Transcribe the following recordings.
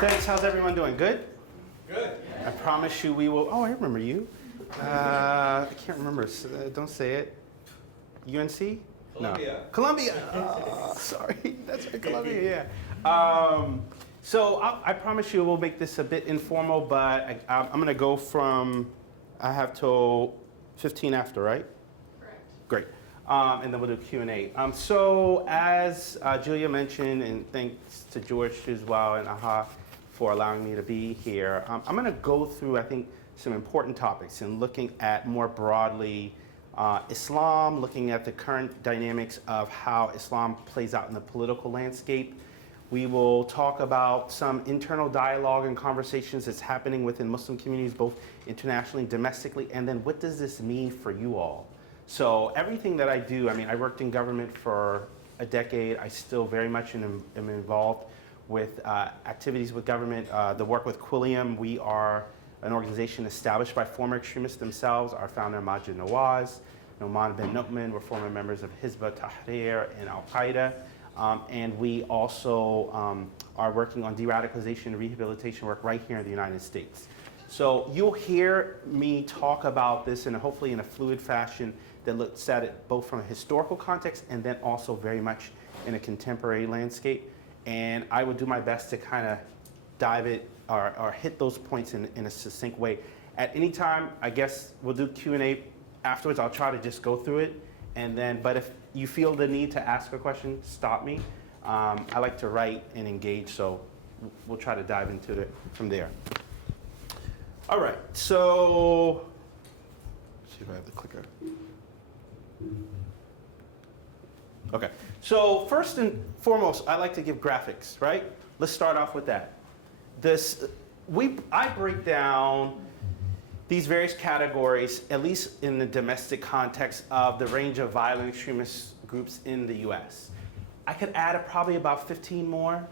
Thanks. How's everyone doing? Good? Good. I promise you we will. Oh, I remember you. I can't remember. Don't say it. UNC? Columbia. No. Columbia. Oh, sorry. That's right, Columbia, yeah. So I promise you we'll make this a bit informal, but I'm going to go from, I have till 15 after, right? Correct. Great. And then we'll do Q&A. So as Julia mentioned, and thanks to George as well and AHA for allowing me to be here, I'm going to go through, I think, some important topics and looking at more broadly Islam, looking at the current dynamics of how Islam plays out in the political landscape. We will talk about some internal dialogue and conversations that's happening within Muslim communities, both internationally and domestically, and then what does this mean for you all? So everything that I do, I mean, I worked in government for a decade. I still very much am involved with activities with government. The work with Quilliam, we are an organization established by former extremists themselves. Our founder, Majid Nawaz, Noman bin Nu'man, were former members of Hizb ut-Tahrir and Al-Qaeda. And we also are working on de-radicalization and rehabilitation work right here in the United States. So you'll hear me talk about this in hopefully in a fluid fashion that looks at it both from a historical context and then also very much in a contemporary landscape. And I will do my best to kind of dive it or hit those points in a succinct way. At any time, I guess we'll do Q&A afterwards. I'll try to just go through it. And then, but if you feel the need to ask a question, stop me. I like to write and engage, so we'll try to dive into it from there. All right, so, let's see if I have the clicker. Okay, so first and foremost, I like to give graphics, right? Let's start off with that. I break down these various categories, at least in the domestic context of the range of violent extremist groups in the US. I could add probably about 15 more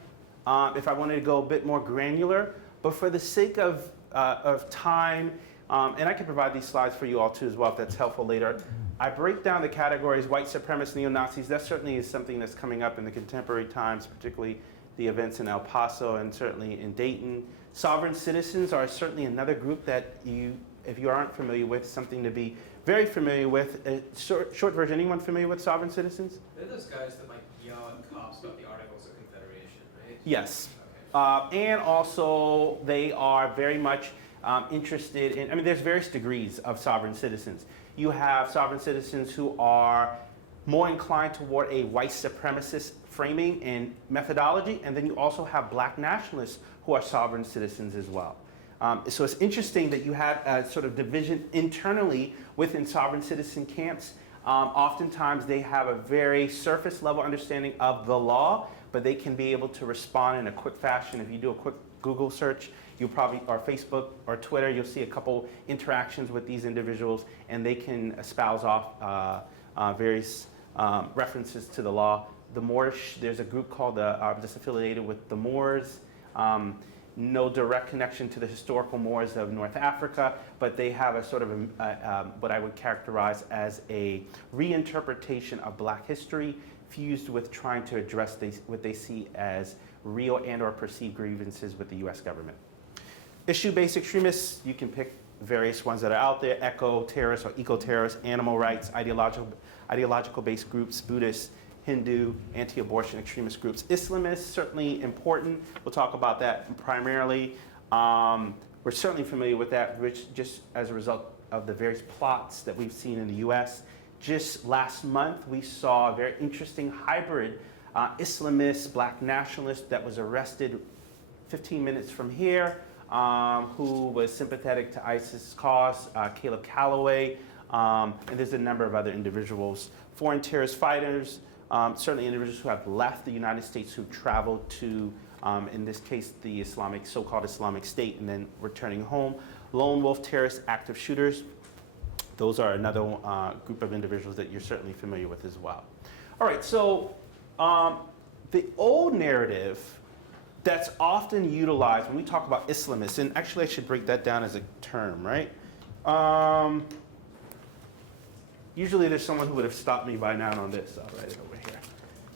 if I wanted to go a bit more granular, but for the sake of time, and I can provide these slides for you all too as well if that's helpful later. I break down the categories: white supremacists, neo-Nazis. That certainly is something that's coming up in the contemporary times, particularly the events in El Paso and certainly in Dayton. Sovereign citizens are certainly another group that if you aren't familiar with, something to be very familiar with. Short version, anyone familiar with sovereign citizens? They're those guys that like yell at cops about the Articles of Confederation, right? Yes. Okay. And also they are very much interested in, I mean, there's various degrees of sovereign citizens. You have sovereign citizens who are more inclined toward a white supremacist framing and methodology, and then you also have black nationalists who are sovereign citizens as well. So it's interesting that you have a sort of division internally within sovereign citizen camps. Oftentimes they have a very surface level understanding of the law, but they can be able to respond in a quick fashion. If you do a quick Google search, you'll probably, or Facebook or Twitter, you'll see a couple interactions with these individuals, and they can espouse off various references to the law. The Moorish, there's a group called just affiliated with the Moors. No direct connection to the historical Moors of North Africa, but they have a sort of what I would characterize as a reinterpretation of black history fused with trying to address what they see as real and or perceived grievances with the US government. Issue-based extremists, you can pick various ones that are out there: eco-terrorists or eco-terrorists, animal rights, ideological-based groups, Buddhists, Hindu, anti-abortion extremist groups. Islamists, certainly important. We'll talk about that primarily. We're certainly familiar with that, which just as a result of the various plots that we've seen in the US. Just last month, we saw a very interesting hybrid Islamist, black nationalist that was arrested 15 minutes from here, who was sympathetic to ISIS cause, Caleb Calloway, and there's a number of other individuals. Foreign terrorist fighters, certainly individuals who have left the United States, who've traveled to, in this case, the so-called Islamic State, and then returning home. Lone wolf terrorists, active shooters. Those are another group of individuals that you're certainly familiar with as well. All right, so the old narrative that's often utilized when we talk about Islamists, and actually I should break that down as a term, right? Usually there's someone who would have stopped me by now on this. I'll write it over here.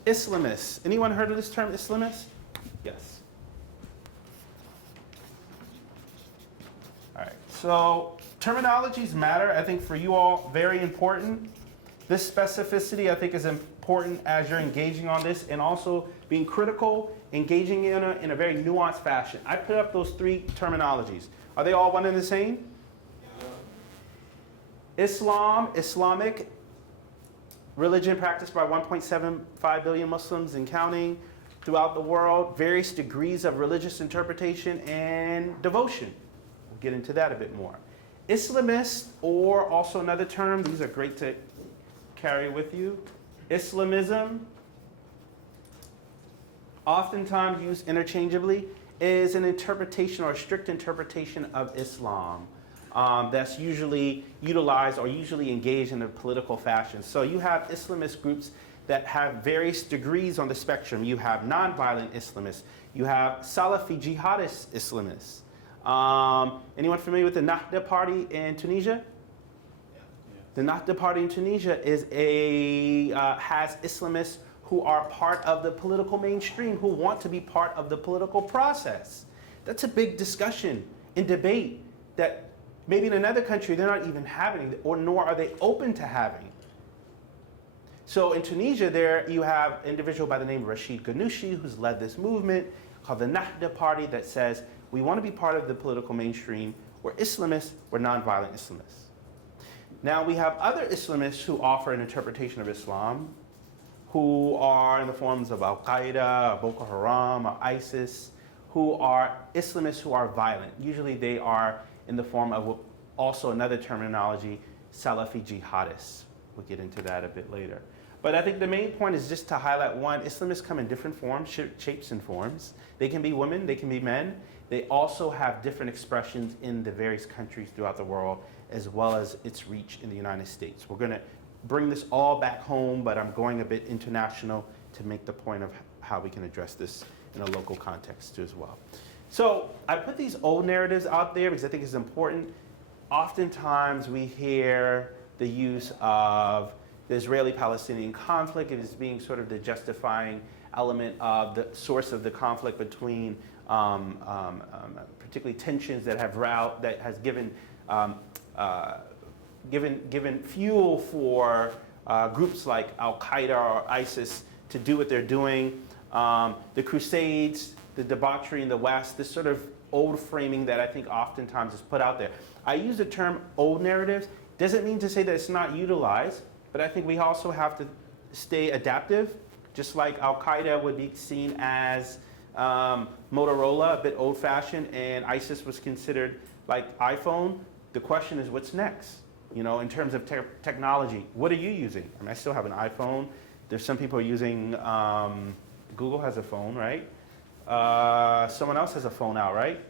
Islamists. Anyone heard of this term, Islamist? Yes. So terminologies matter. I think for you all, very important. This specificity, I think, is important as you're engaging on this, and also being critical, engaging in a very nuanced fashion. I put up those 3 terminologies. Are they all one and the same? Islam, Islamic, religion practiced by 1.75 billion Muslims and counting throughout the world, various degrees of religious interpretation and devotion. We'll get into that a bit more. Islamist, or also another term, these are great to carry with you. Islamism, oftentimes used interchangeably, is an interpretation or a strict interpretation of Islam that's usually utilized or usually engaged in a political fashion. So you have Islamist groups that have various degrees on the spectrum. You have nonviolent Islamists. You have Salafi jihadist Islamists. Anyone familiar with the Nahda party in Tunisia? The Nahda party in Tunisia is has Islamists who are part of the political mainstream, who want to be part of the political process. That's a big discussion and debate that maybe in another country they're not even having, or nor are they open to having. So in Tunisia, there you have an individual by the name of Rashid Ghannouchi who's led this movement called the Nahda party that says we want to be part of the political mainstream. We're Islamists, we're nonviolent Islamists. Now we have other Islamists who offer an interpretation of Islam, who are in the forms of Al-Qaeda, Boko Haram, or ISIS, who are Islamists who are violent. Usually they are in the form of also another terminology, Salafi jihadists. We'll get into that a bit later. But I think the main point is just to highlight one, Islamists come in different forms, shapes and forms. They can be women, they can be men. They also have different expressions in the various countries throughout the world, as well as its reach in the United States. We're gonna bring this all back home, but I'm going a bit international to make the point of how we can address this in a local context too as well. So I put these old narratives out there because I think it's important. Oftentimes we hear the use of the Israeli-Palestinian conflict as being sort of the justifying element of the source of the conflict between particularly tensions that has given given fuel for groups like Al-Qaeda or ISIS to do what they're doing. The Crusades, the debauchery in the West, this sort of old framing that I think oftentimes is put out there. I use the term old narratives. Doesn't mean to say that it's not utilized, but I think we also have to stay adaptive, just like Al-Qaeda would be seen as Motorola, a bit old-fashioned, and ISIS was considered like iPhone. The question is, what's next? You know, in terms of technology, what are you using? I mean, I still have an iPhone. There's some people using, Google has a phone, right? Someone else has a phone out, right?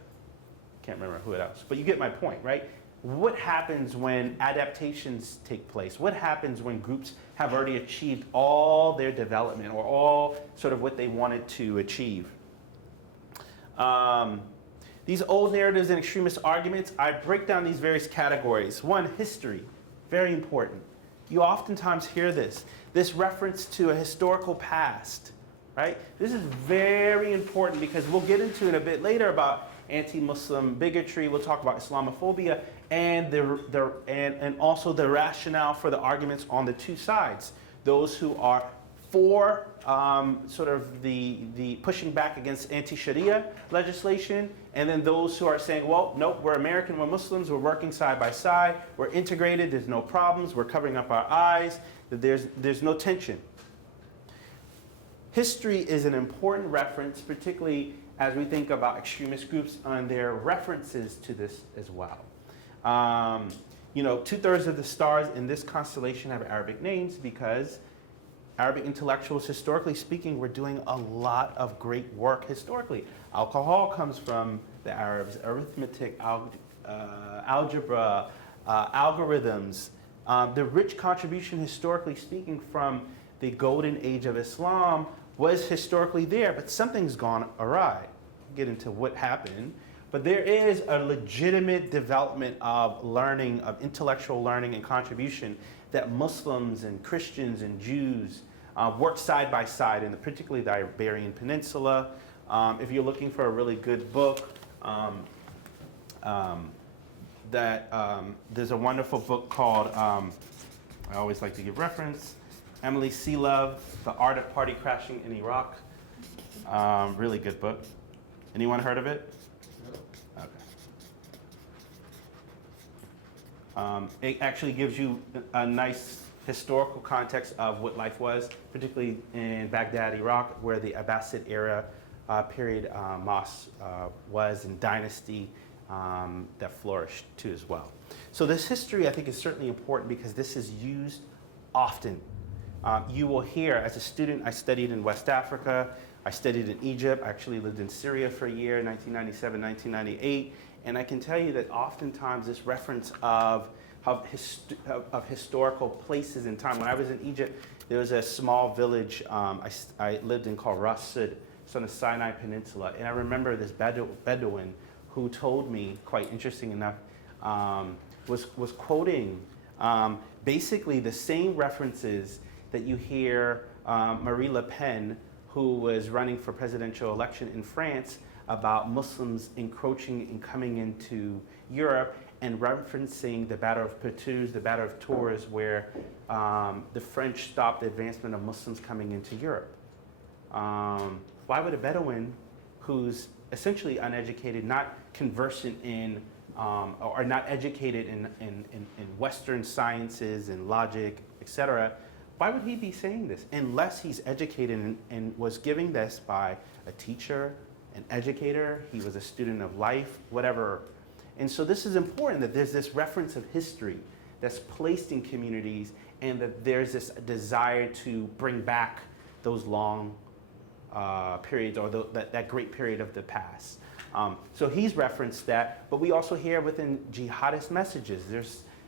Can't remember who else, but you get my point, right? What happens when adaptations take place? What happens when groups have already achieved all their development or all sort of what they wanted to achieve? These old narratives and extremist arguments, I break down these various categories. One, history, very important. You oftentimes hear this reference to a historical past, right? This is very important because we'll get into it a bit later about anti-Muslim bigotry. We'll talk about Islamophobia and and also the rationale for the arguments on the two sides. Those who are for sort of the pushing back against anti-Sharia legislation, and then those who are saying, well, nope, we're American, we're Muslims, we're working side by side, we're integrated, there's no problems, we're covering up our eyes, that there's no tension. History is an important reference, particularly as we think about extremist groups and their references to this as well. You know, 2/3 of the stars in this constellation have Arabic names because Arabic intellectuals, historically speaking, were doing a lot of great work historically. Alcohol comes from the Arabs, arithmetic, algebra, algorithms. The rich contribution, historically speaking, from the golden age of Islam was historically there, but something's gone awry. We'll get into what happened. But there is a legitimate development of learning, of intellectual learning and contribution that Muslims and Christians and Jews work side by side, in particularly the Iberian Peninsula. If you're looking for a really good book, that there's a wonderful book called, I always like to give reference, Emily C. Love, The Art of Party Crashing in Iraq. Really good book. Anyone heard of it? Okay. It actually gives you a nice historical context of what life was, particularly in Baghdad, Iraq, where the Abbasid era period mosque was, and dynasty that flourished too as well. So this history, I think, is certainly important because this is used often. You will hear, as a student, I studied in West Africa, I studied in Egypt, I actually lived in Syria for a year, 1997, 1998, and I can tell you that oftentimes this reference of historical places in time. When I was in Egypt, there was a small village I lived in called Ras Sud. It's on the Sinai Peninsula, and I remember this Bedouin who told me, quite interesting enough, was quoting basically the same references that you hear Marie Le Pen, who was running for presidential election in France, about Muslims encroaching and coming into Europe, and referencing the Battle of Poitiers, the Battle of Tours, where the French stopped the advancement of Muslims coming into Europe. Why would a Bedouin who's essentially uneducated, not conversant in, or not educated in Western sciences and logic, etc., why would he be saying this unless he's educated and was giving this by a teacher, an educator, he was a student of life, whatever. And so this is important, that there's this reference of history that's placed in communities, and that there's this desire to bring back those long periods, or that great period of the past. So he's referenced that, but we also hear within jihadist messages,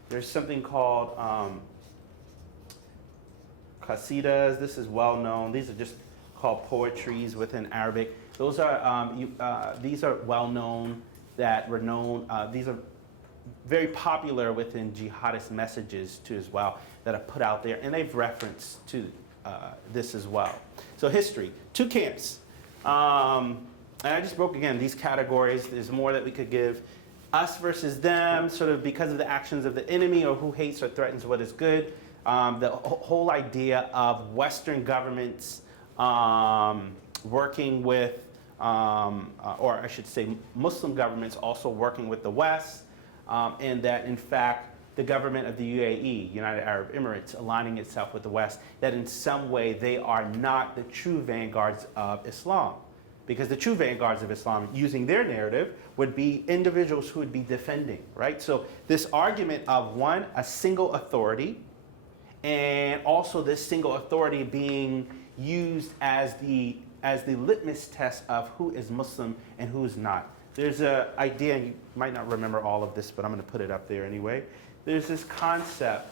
there's something called qasidas. This is well known. These are just called poetries within Arabic. Those are these are well known, that were known. These are very popular within jihadist messages too as well, that are put out there, and they've referenced to this as well. So history, two camps. And I just broke, again, these categories. There's more that we could give. Us versus them, sort of because of the actions of the enemy, or who hates or threatens what is good. The whole idea of Western governments working with, or I should say Muslim governments also working with the West, and that in fact the government of the UAE, United Arab Emirates, aligning itself with the West, that in some way they are not the true vanguards of Islam. Because the true vanguards of Islam, using their narrative, would be individuals who would be defending, right? So this argument of, one, a single authority, and also this single authority being used as the litmus test of who is Muslim and who is not. There's an idea, and you might not remember all of this, but I'm going to put it up there anyway. There's this concept,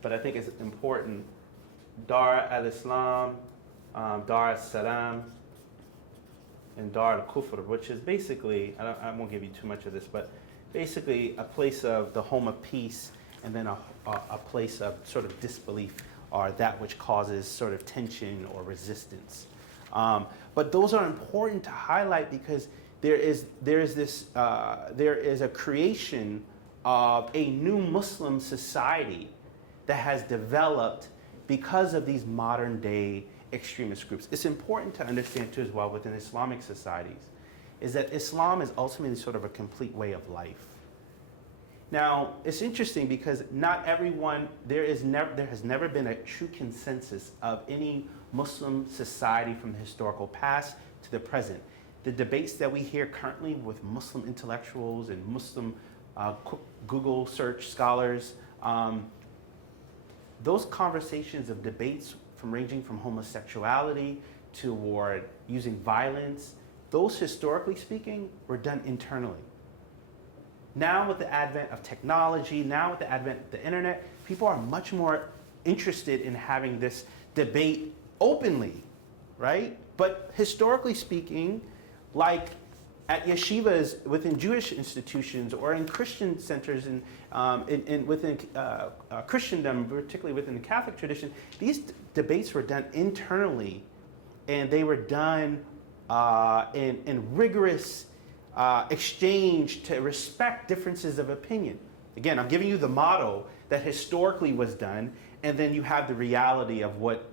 but I think it's important, Dar al-Islam, Dar al-Salam, and Dar al-Kufr, which is basically, I won't give you too much of this, but basically a place of the home of peace, and then a place of sort of disbelief, or that which causes sort of tension or resistance. But those are important to highlight because there is a creation of a new Muslim society that has developed because of these modern day extremist groups. It's important to understand too as well within Islamic societies is that Islam is ultimately sort of a complete way of life. Now, it's interesting because not everyone, there has never been a true consensus of any Muslim society from the historical past to the present. The debates that we hear currently with Muslim intellectuals and Muslim Google search scholars, those conversations of debates ranging from homosexuality toward using violence, those historically speaking were done internally. Now with the advent of technology, now with the advent of the internet, people are much more interested in having this debate openly, right? But historically speaking, like at yeshivas within Jewish institutions or in Christian centers within Christendom, particularly within the Catholic tradition, these debates were done internally, and they were done in rigorous exchange to respect differences of opinion. Again, I'm giving you the model that historically was done, and then you have the reality of what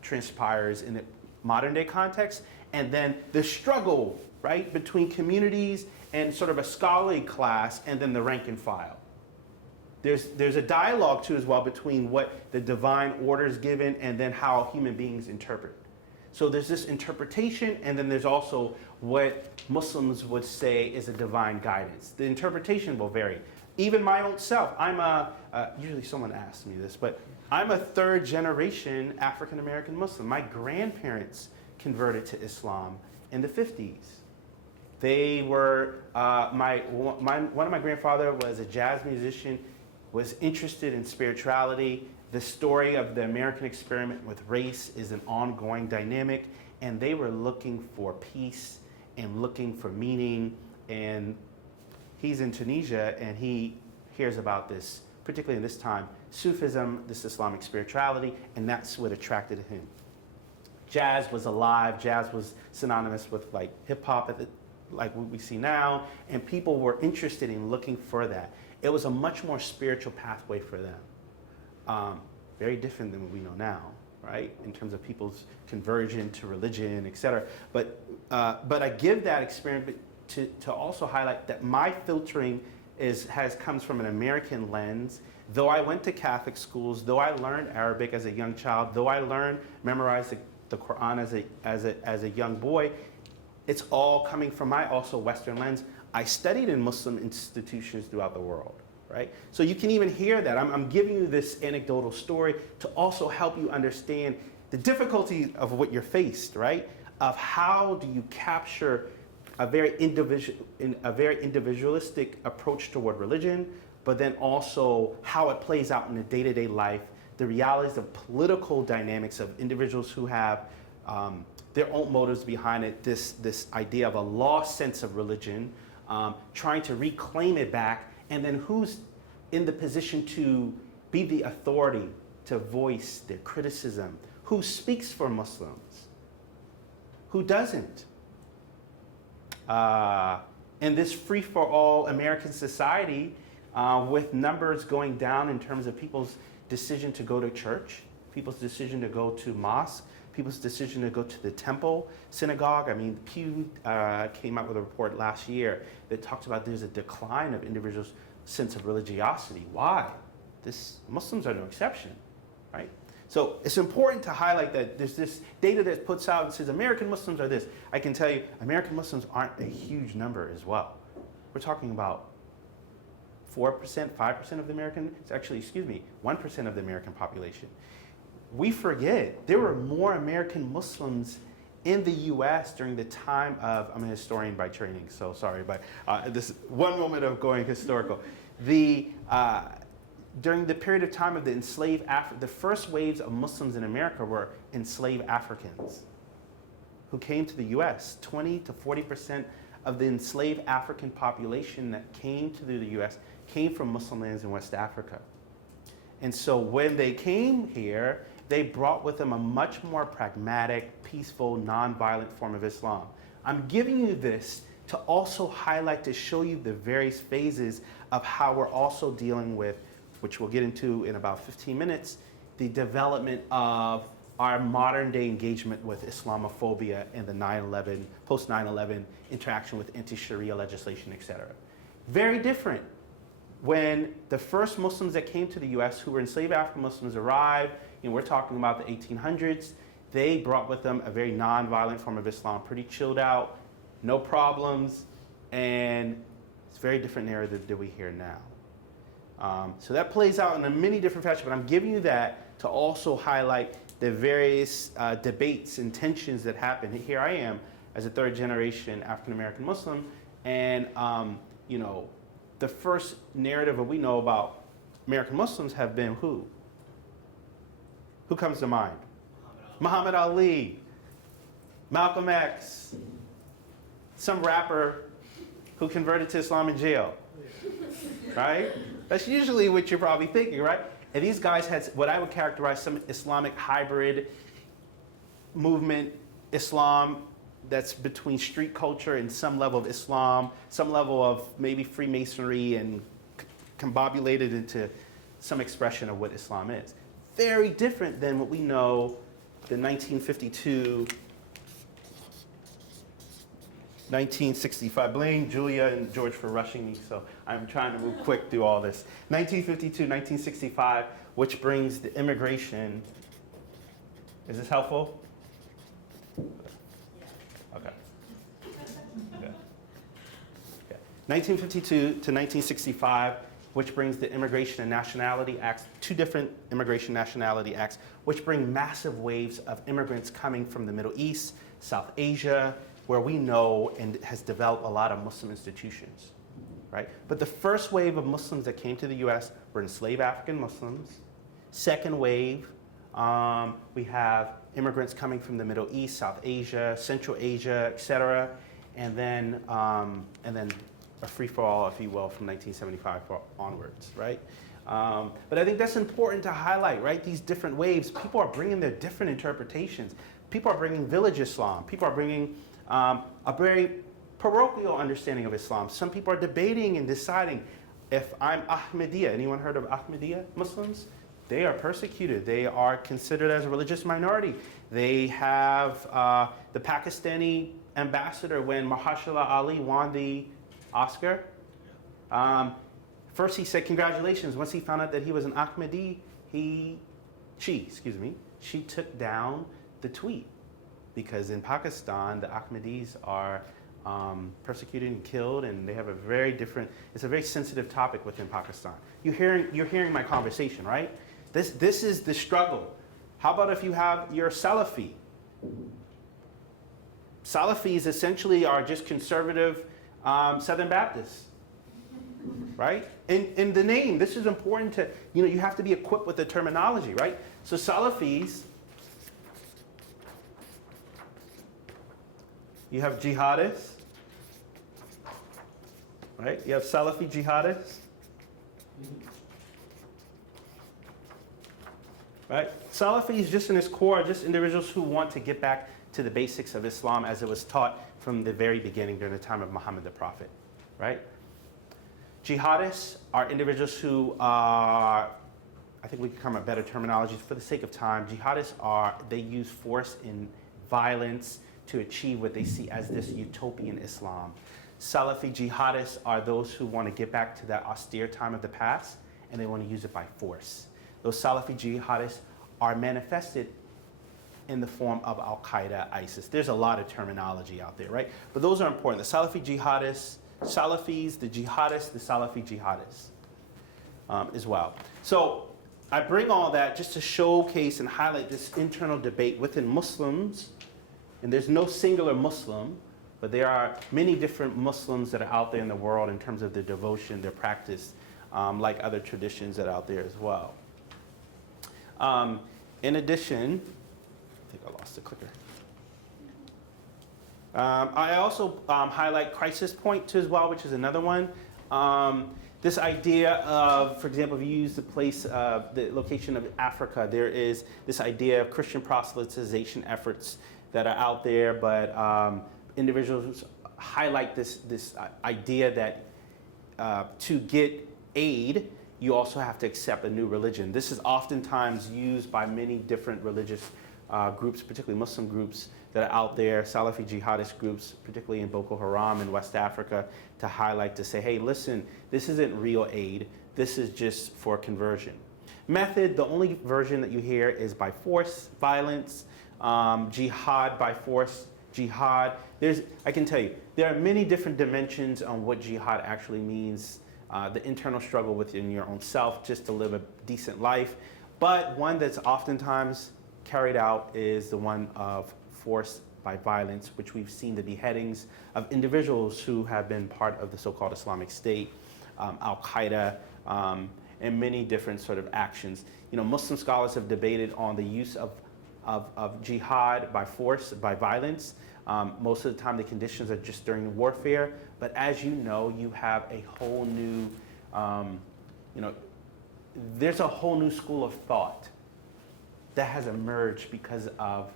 transpires in the modern day context, and then the struggle, right, between communities and sort of a scholarly class, and then the rank and file. There's a dialogue too as well between what the divine order is given and then how human beings interpret. So there's this interpretation, and then there's also what Muslims would say is a divine guidance. The interpretation will vary. Even my own self, usually someone asks me this, but I'm a third generation African American Muslim. My grandparents converted to Islam in the 50s. They were, one of my grandfather was a jazz musician, was interested in spirituality. The story of the American experiment with race is an ongoing dynamic, and they were looking for peace and looking for meaning. And he's in Tunisia, and he hears about this, particularly in this time, Sufism, this Islamic spirituality, and that's what attracted him. Jazz was alive. Jazz was synonymous with like hip hop, like what we see now, and people were interested in looking for that. It was a much more spiritual pathway for them. Very different than what we know now, right? In terms of people's conversion to religion, et cetera. But I give that experience to also highlight that my filtering comes from an American lens. Though I went to Catholic schools, though I learned Arabic as a young child, though I memorized the Quran as a young boy, it's all coming from my also Western lens. I studied in Muslim institutions throughout the world, right? So you can even hear that. I'm giving you this anecdotal story to also help you understand the difficulty of what you're faced, right? Of how do you capture a very individualistic approach toward religion, but then also how it plays out in the day-to-day life, the realities of political dynamics of individuals who have their own motives behind it, this idea of a lost sense of religion, trying to reclaim it back, and then who's in the position to be the authority to voice their criticism, who speaks for Muslims, who doesn't. In this free-for-all American society, with numbers going down in terms of people's decision to go to church, people's decision to go to mosque, people's decision to go to the temple, synagogue. I mean, Pew came out with a report last year that talks about there's a decline of individuals' sense of religiosity. Why? Muslims are no exception, right? So it's important to highlight that there's this data that puts out and says American Muslims are this. I can tell you, American Muslims aren't a huge number as well. We're talking about 4%, 5% of the American, it's actually, 1% of the American population. We forget there were more American Muslims in the US during the time of, I'm a historian by training, so sorry, but this one moment of going historical. During the period of time of the enslaved the first waves of Muslims in America were enslaved Africans who came to the US. 20 to 40% of the enslaved African population that came to the US came from Muslim lands in West Africa. And so when they came here, they brought with them a much more pragmatic, peaceful, nonviolent form of Islam. I'm giving you this to also highlight, to show you the various phases of how we're also dealing with, which we'll get into in about 15 minutes, the development of our modern day engagement with Islamophobia and the post 9/11 interaction with anti-Sharia legislation, et cetera. Very different. When the first Muslims that came to the US who were enslaved African Muslims arrived, we're talking about the 1800s, they brought with them a very nonviolent form of Islam, pretty chilled out, no problems, and it's a very different narrative that we hear now. So that plays out in a many different fashions, but I'm giving you that to also highlight the various debates and tensions that happen. Here I am as a third generation African American Muslim, and the first narrative that we know about American Muslims have been who? Who comes to mind? Muhammad Ali, Malcolm X, some rapper who converted to Islam in jail, right? That's usually what you're probably thinking, right? And these guys had what I would characterize some Islamic hybrid movement, Islam that's between street culture and some level of Islam, some level of maybe Freemasonry, and combobulated into some expression of what Islam is. Very different than what we know the 1952, 1965. Blame Julia and George for rushing me, so I'm trying to move quick through all this. 1952, 1965, which brings the immigration. Is this helpful? Okay. Yeah. 1952 to 1965, which brings the Immigration and Nationality Acts, two different Immigration Nationality Acts, which bring massive waves of immigrants coming from the Middle East, South Asia, where we know and has developed a lot of Muslim institutions, right? But the first wave of Muslims that came to the US were enslaved African Muslims. Second wave, we have immigrants coming from the Middle East, South Asia, Central Asia, et cetera, and then a free-for-all, if you will, from 1975 onwards, right? But I think that's important to highlight, right? These different waves, people are bringing their different interpretations. People are bringing village Islam. People are bringing a very parochial understanding of Islam. Some people are debating and deciding if I'm Ahmadiyya. Anyone heard of Ahmadiyya Muslims? They are persecuted. They are considered as a religious minority. They have the Pakistani ambassador when Mahershala Ali won the Oscar. First he said congratulations. Once he found out that he was an Ahmadi, she took down the tweet. Because in Pakistan, the Ahmadis are persecuted and killed, and they have a very different, it's a very sensitive topic within Pakistan. You're hearing my conversation, right? This is the struggle. How about if you have your Salafi? Salafis essentially are just conservative Southern Baptists, right? In the name, this is important to, you have to be equipped with the terminology, right? So Salafis, you have jihadists, right? You have Salafi jihadists, right? Salafis, just in its core, are just individuals who want to get back to the basics of Islam as it was taught from the very beginning during the time of Muhammad the Prophet, right? Jihadists are individuals who are, I think we could come up with better terminology for the sake of time. Jihadists they use force and violence to achieve what they see as this utopian Islam. Salafi jihadists are those who want to get back to that austere time of the past, and they want to use it by force. Those Salafi jihadists are manifested in the form of Al-Qaeda, ISIS. There's a lot of terminology out there, right? But those are important. The Salafi jihadists, Salafis, the jihadists, the Salafi jihadists as well. So I bring all that just to showcase and highlight this internal debate within Muslims. And there's no singular Muslim, but there are many different Muslims that are out there in the world in terms of their devotion, their practice, like other traditions that are out there as well. In addition, I think I lost the clicker. I also highlight crisis point too as well, which is another one. This idea of, for example, if you use the location of Africa, there is this idea of Christian proselytization efforts that are out there, but individuals highlight this idea that to get aid, you also have to accept a new religion. This is oftentimes used by many different religious groups, particularly Muslim groups that are out there, Salafi jihadist groups, particularly in Boko Haram in West Africa, to highlight, to say, hey, listen, this isn't real aid, this is just for conversion. Method, the only version that you hear is by force, violence, jihad by force, jihad. I can tell you, there are many different dimensions on what jihad actually means. The internal struggle within your own self just to live a decent life. But one that's oftentimes carried out is the one of force by violence, which we've seen the beheadings of individuals who have been part of the so-called Islamic State, Al-Qaeda, and many different sort of actions. Muslim scholars have debated on the use of jihad by force, by violence. Most of the time the conditions are just during warfare, but as you know, you have a whole new, there's a whole new school of thought that has emerged because of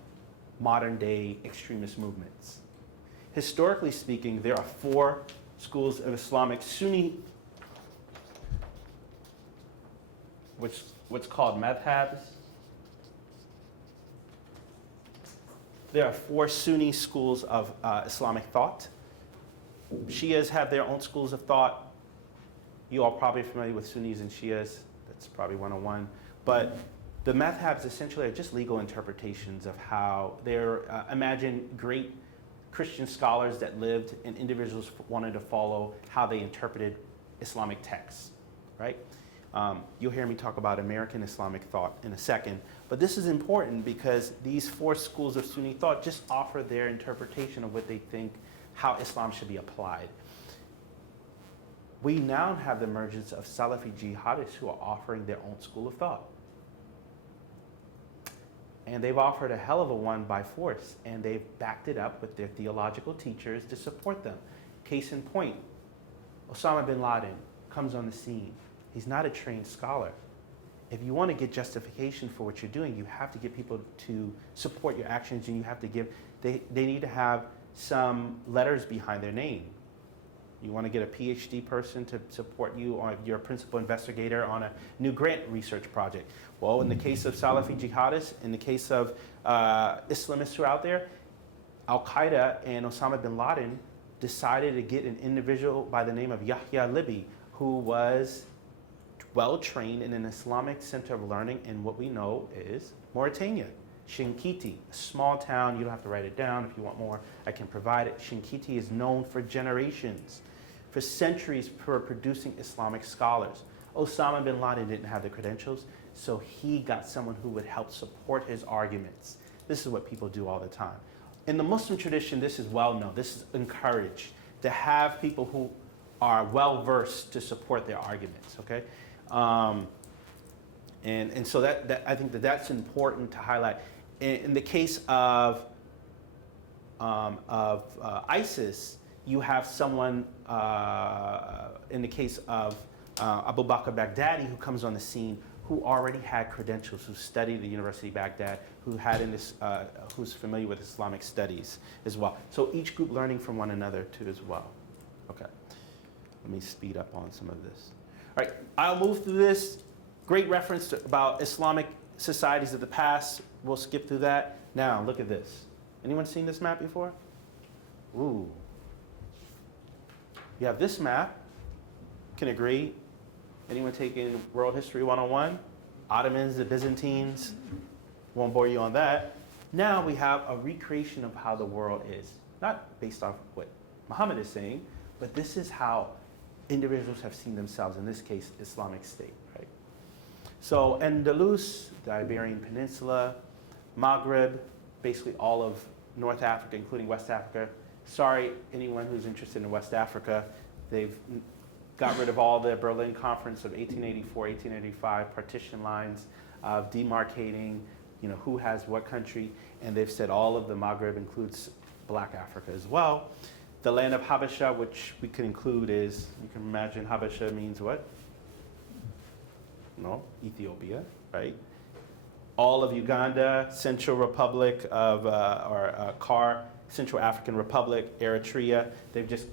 modern day extremist movements, historically speaking, there are 4 schools of Islamic Sunni, what's called madhabs. There are 4 Sunni schools of Islamic thought. Shias have their own schools of thought. You all probably familiar with Sunnis and Shias. That's probably 101. But the madhabs essentially are just legal interpretations of how they're, imagine great Christian scholars that lived and individuals wanted to follow how they interpreted Islamic texts, right? You'll hear me talk about American Islamic thought in a second, but this is important because these 4 schools of Sunni thought just offer their interpretation of what they think how Islam should be applied. We now have the emergence of Salafi jihadists who are offering their own school of thought. And they've offered a hell of a one by force, and they've backed it up with their theological teachers to support them. Case in point, Osama bin Laden comes on the scene. He's not a trained scholar. If you want to get justification for what you're doing, you have to get people to support your actions, and you have to give, they need to have some letters behind their name. You want to get a PhD person to support you, or you're a principal investigator on a new grant research project. Well, in the case of Salafi jihadists, in the case of Islamists who are out there, Al-Qaeda and Osama bin Laden decided to get an individual by the name of Yahya Libi, who was well-trained in an Islamic center of learning in what we know is Mauritania. Shinkiti, a small town, you don't have to write it down. If you want more, I can provide it. Shinkiti is known for generations, for centuries, for producing Islamic scholars. Osama bin Laden didn't have the credentials, so he got someone who would help support his arguments. This is what people do all the time. In the Muslim tradition, this is well known. This is encouraged, to have people who are well-versed to support their arguments, okay? And so that I think that's important to highlight. In the case of ISIS, you have someone, in the case of Abu Bakr Baghdadi, who comes on the scene, who already had credentials, who studied at the University of Baghdad, who's familiar with Islamic studies as well. So each group learning from one another too as well. Okay, let me speed up on some of this. All right, I'll move through this. Great reference about Islamic societies of the past. We'll skip through that. Now, look at this. Anyone seen this map before? Ooh. You have this map. Can agree. Anyone taking World History 101? Ottomans, the Byzantines. Won't bore you on that. Now we have a recreation of how the world is. Not based off what Muhammad is saying, but this is how individuals have seen themselves, in this case, Islamic State, right? So Andalus, the Iberian Peninsula, Maghreb, basically all of North Africa, including West Africa. Sorry, anyone who's interested in West Africa, they've got rid of all the Berlin Conference of 1884, 1885 partition lines of demarcating, who has what country, and they've said all of the Maghreb includes Black Africa as well. The land of Habasha, which we can include, is, you can imagine Habasha means what? No, Ethiopia, right? All of Uganda, Central Republic of, Central African Republic, Eritrea, they've just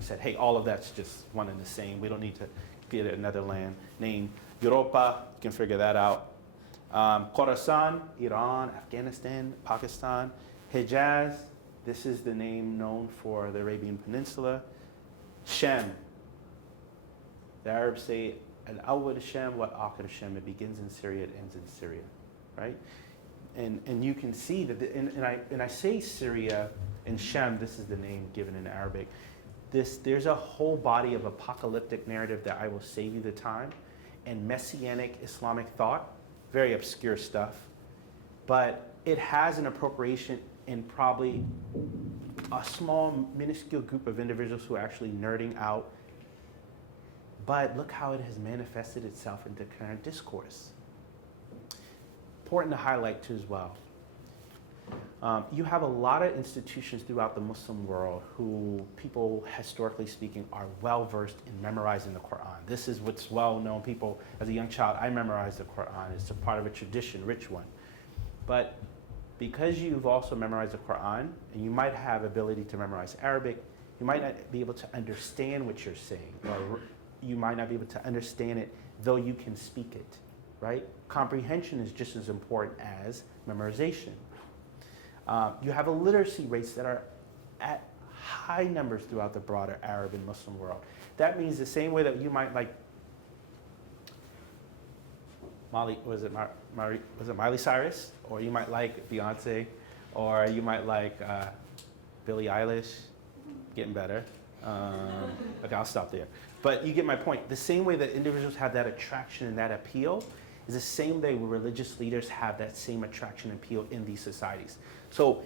said, hey, all of that's just one and the same. We don't need to get another land name. Europa, you can figure that out. Khorasan, Iran, Afghanistan, Pakistan. Hejaz, this is the name known for the Arabian Peninsula. Shem, the Arabs say, Al-Awwal Shem wa Akhir Shem, it begins in Syria, it ends in Syria, right? And you can see that, and I say Syria and Shem, this is the name given in Arabic. There's a whole body of apocalyptic narrative that I will save you the time, and messianic Islamic thought, very obscure stuff, but it has an appropriation in probably a small, minuscule group of individuals who are actually nerding out. But look how it has manifested itself into current discourse. Important to highlight too as well. You have a lot of institutions throughout the Muslim world who people, historically speaking, are well-versed in memorizing the Quran. This is what's well-known. People, as a young child, I memorized the Quran. It's a part of a tradition, rich one. But because you've also memorized the Quran, and you might have ability to memorize Arabic, you might not be able to understand what you're saying, or you might not be able to understand it, though you can speak it, right? Comprehension is just as important as memorization. You have illiteracy rates that are at high numbers throughout the broader Arab and Muslim world. That means the same way that you might like Miley Cyrus, or you might like Beyonce, or you might like Billie Eilish, getting better. Okay, I'll stop there. But you get my point. The same way that individuals have that attraction and that appeal is the same way where religious leaders have that same attraction and appeal in these societies. So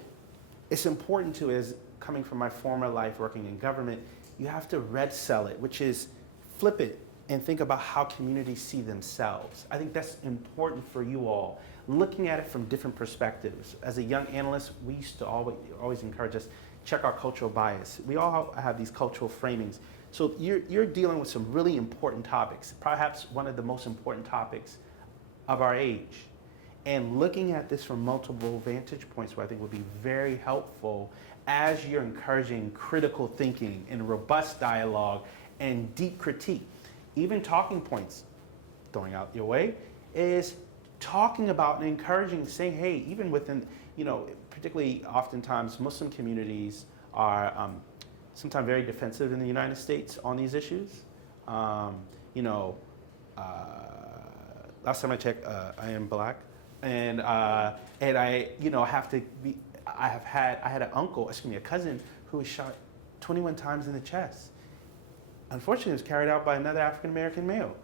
it's important to, as coming from my former life working in government, you have to red cell it, which is flip it and think about how communities see themselves. I think that's important for you all, looking at it from different perspectives. As a young analyst, we used to always encourage us, check our cultural bias. We all have these cultural framings. So you're dealing with some really important topics, perhaps one of the most important topics of our age. And looking at this from multiple vantage points, what I think would be very helpful as you're encouraging critical thinking and robust dialogue and deep critique. Even talking points, throwing out your way, is talking about and encouraging, saying, hey, even within, particularly oftentimes Muslim communities are sometimes very defensive in the United States on these issues. Last time I checked, I am black, and I have to be. I had a cousin who was shot 21 times in the chest. Unfortunately, it was carried out by another African American male.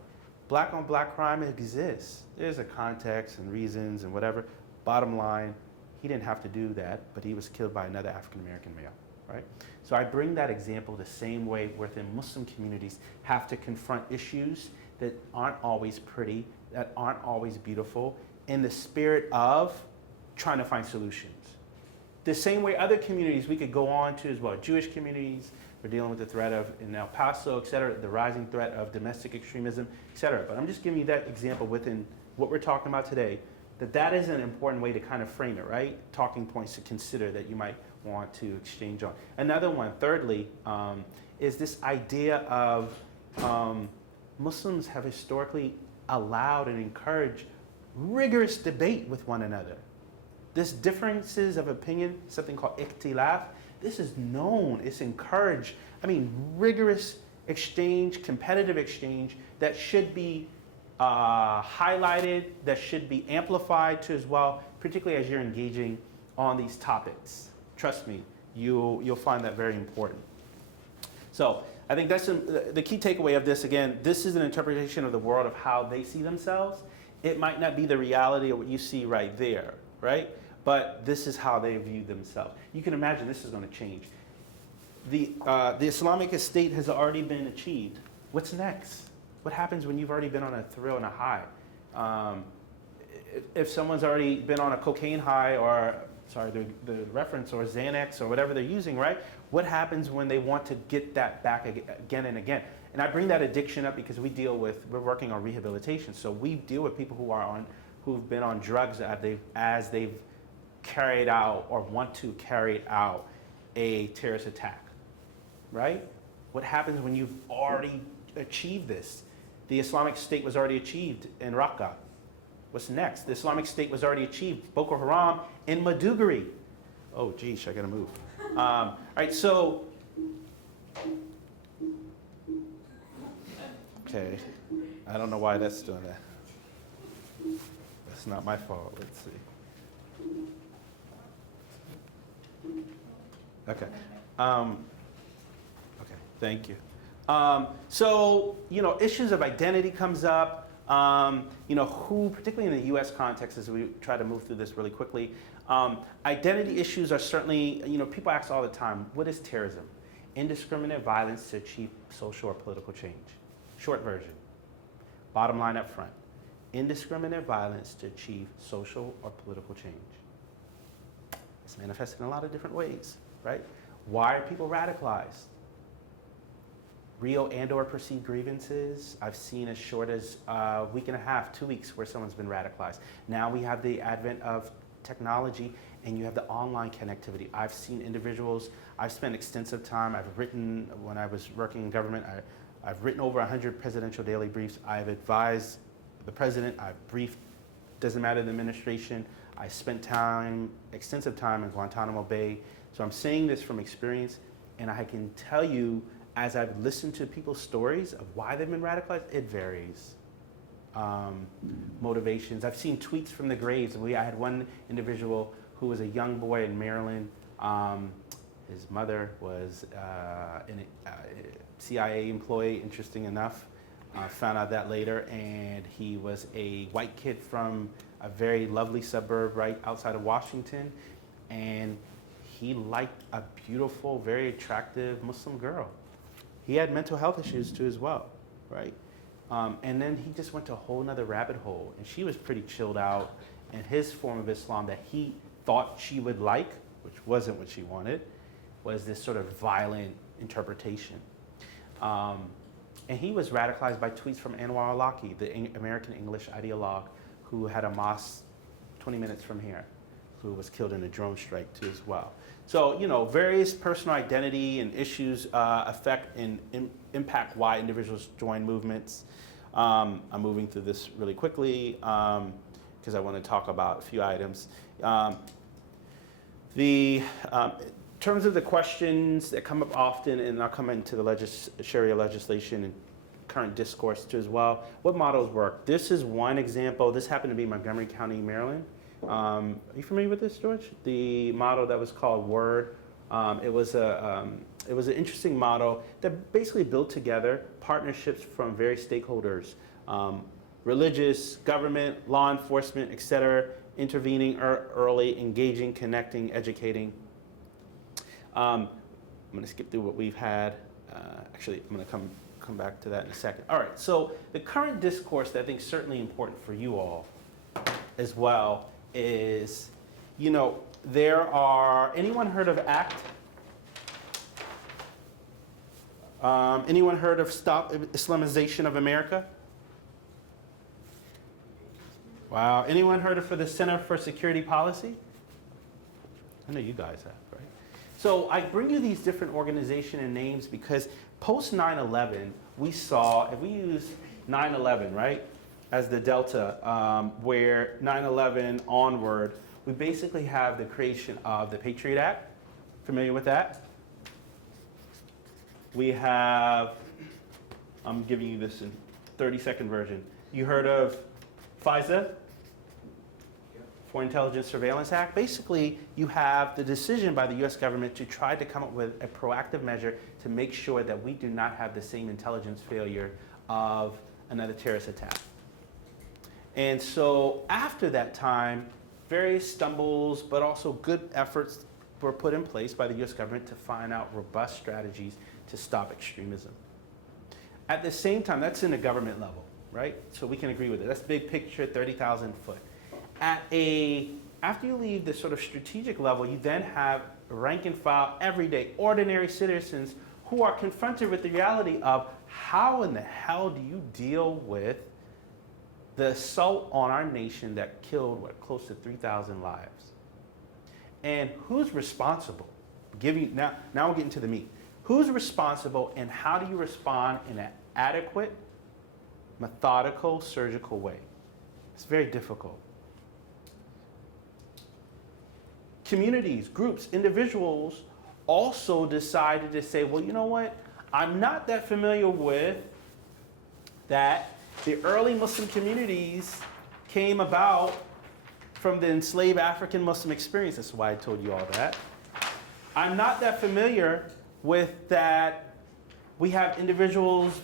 Black on black crime exists. There's a context and reasons and whatever. Bottom line, he didn't have to do that, but he was killed by another African American male, right? So I bring that example the same way within Muslim communities have to confront issues that aren't always pretty, that aren't always beautiful, in the spirit of trying to find solutions. The same way other communities we could go on to as well, Jewish communities, we're dealing with the threat of, in El Paso, et cetera, the rising threat of domestic extremism, et cetera. But I'm just giving you that example within what we're talking about today, that is an important way to kind of frame it, right? Talking points to consider that you might want to exchange on. Another one, thirdly, is this idea of Muslims have historically allowed and encouraged rigorous debate with one another. This differences of opinion, something called ikhtilaf, this is known, it's encouraged. Rigorous exchange, competitive exchange that should be highlighted, that should be amplified to as well, particularly as you're engaging on these topics. Trust me, you'll find that very important. So I think that's the key takeaway of this. Again, this is an interpretation of the world of how they see themselves. It might not be the reality of what you see right there, right? But this is how they view themselves. You can imagine this is going to change. The Islamic state has already been achieved. What's next? What happens when you've already been on a thrill and a high? If someone's already been on a cocaine high, or the reference, or Xanax, or whatever they're using, right? What happens when they want to get that back again and again? And I bring that addiction up because we're working on rehabilitation. So we deal with people who've been on drugs as they've carried out or want to carry out a terrorist attack, right? What happens when you've already achieved this? The Islamic State was already achieved in Raqqa. What's next? The Islamic State was already achieved, Boko Haram in Maiduguri. Oh, geez, I gotta move. All right, so, okay, I don't know why that's doing that. That's not my fault, let's see. Okay. Okay, thank you. So, issues of identity comes up. Who, particularly in the U.S. context, as we try to move through this really quickly, identity issues are certainly, people ask all the time, what is terrorism? Indiscriminate violence to achieve social or political change. Short version. Bottom line up front. Indiscriminate violence to achieve social or political change. It's manifested in a lot of different ways, right? Why are people radicalized? Real and or perceived grievances. I've seen as short as a week and a half, 2 weeks, where someone's been radicalized. Now we have the advent of technology, and you have the online connectivity. I've seen individuals, I've spent extensive time, I've written, when I was working in government, I've written over 100 presidential daily briefs. I've advised the president, I've briefed, doesn't matter the administration. I spent time, extensive time in Guantanamo Bay. So I'm saying this from experience, and I can tell you, as I've listened to people's stories of why they've been radicalized, it varies. Motivations. I've seen tweets from the graves. I had one individual who was a young boy in Maryland. His mother was a CIA employee, interesting enough. Found out that later, and he was a white kid from a very lovely suburb right outside of Washington, and he liked a beautiful, very attractive Muslim girl. He had mental health issues too as well, right? And then he just went to a whole nother rabbit hole, and she was pretty chilled out, and his form of Islam that he thought she would like, which wasn't what she wanted, was this sort of violent interpretation. And he was radicalized by tweets from Anwar al-Awlaki, the American English ideologue who had a mosque 20 minutes from here, who was killed in a drone strike too as well. So, you know, various personal identity and issues affect and impact why individuals join movements. I'm moving through this really quickly because I want to talk about a few items. In terms of the questions that come up often, and I'll come into the Sharia legislation and current discourse too as well, what models work? This is one example. This happened to be Montgomery County, Maryland. Are you familiar with this, George? The model that was called Word. It was an interesting model that basically built together partnerships from various stakeholders, religious, government, law enforcement, et cetera, intervening early, engaging, connecting, educating. I'm going to skip through what we've had. Actually, I'm going to come back to that in a second. All right, so the current discourse that I think is certainly important for you all as well is, you know, anyone heard of ACT? Anyone heard of Stop Islamization of America? Wow, anyone heard of the Center for Security Policy? I know you guys have, right? So I bring you these different organizations and names because post 9/11, we saw, if we use 9/11, right, as the delta, where 9/11 onward, we basically have the creation of the Patriot Act. Familiar with that? We have, I'm giving you this in 30-second version. You heard of FISA? Foreign Intelligence Surveillance Act. Basically, you have the decision by the US government to try to come up with a proactive measure to make sure that we do not have the same intelligence failure of another terrorist attack. And so after that time, various stumbles, but also good efforts were put in place by the US government to find out robust strategies to stop extremism. At the same time, that's in the government level, right? So we can agree with it. That's big picture, 30,000 foot. After you leave the sort of strategic level, you then have rank and file, everyday, ordinary citizens who are confronted with the reality of how in the hell do you deal with the assault on our nation that killed, close to 3,000 lives? And who's responsible? Now we'll get into the meat. Who's responsible, and how do you respond in an adequate, methodical, surgical way? It's very difficult. Communities, groups, individuals also decided to say, well, you know what? I'm not that familiar with that the early Muslim communities came about from the enslaved African Muslim experience. That's why I told you all that. I'm not that familiar with that we have individuals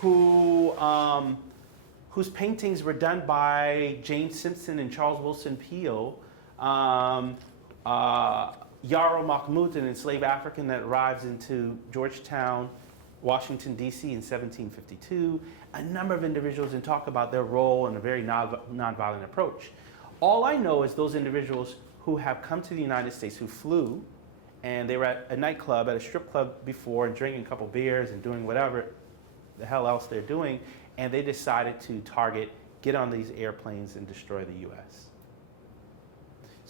who whose paintings were done by James Simpson and Charles Wilson Peale. Yarrow Mahmoud, an enslaved African that arrives into Georgetown, Washington, D.C. in 1752. A number of individuals and talk about their role in a very nonviolent approach. All I know is those individuals who have come to the United States, who flew, and they were at a nightclub, at a strip club before, and drinking a couple beers and doing whatever the hell else they're doing, and they decided to get on these airplanes and destroy the U.S.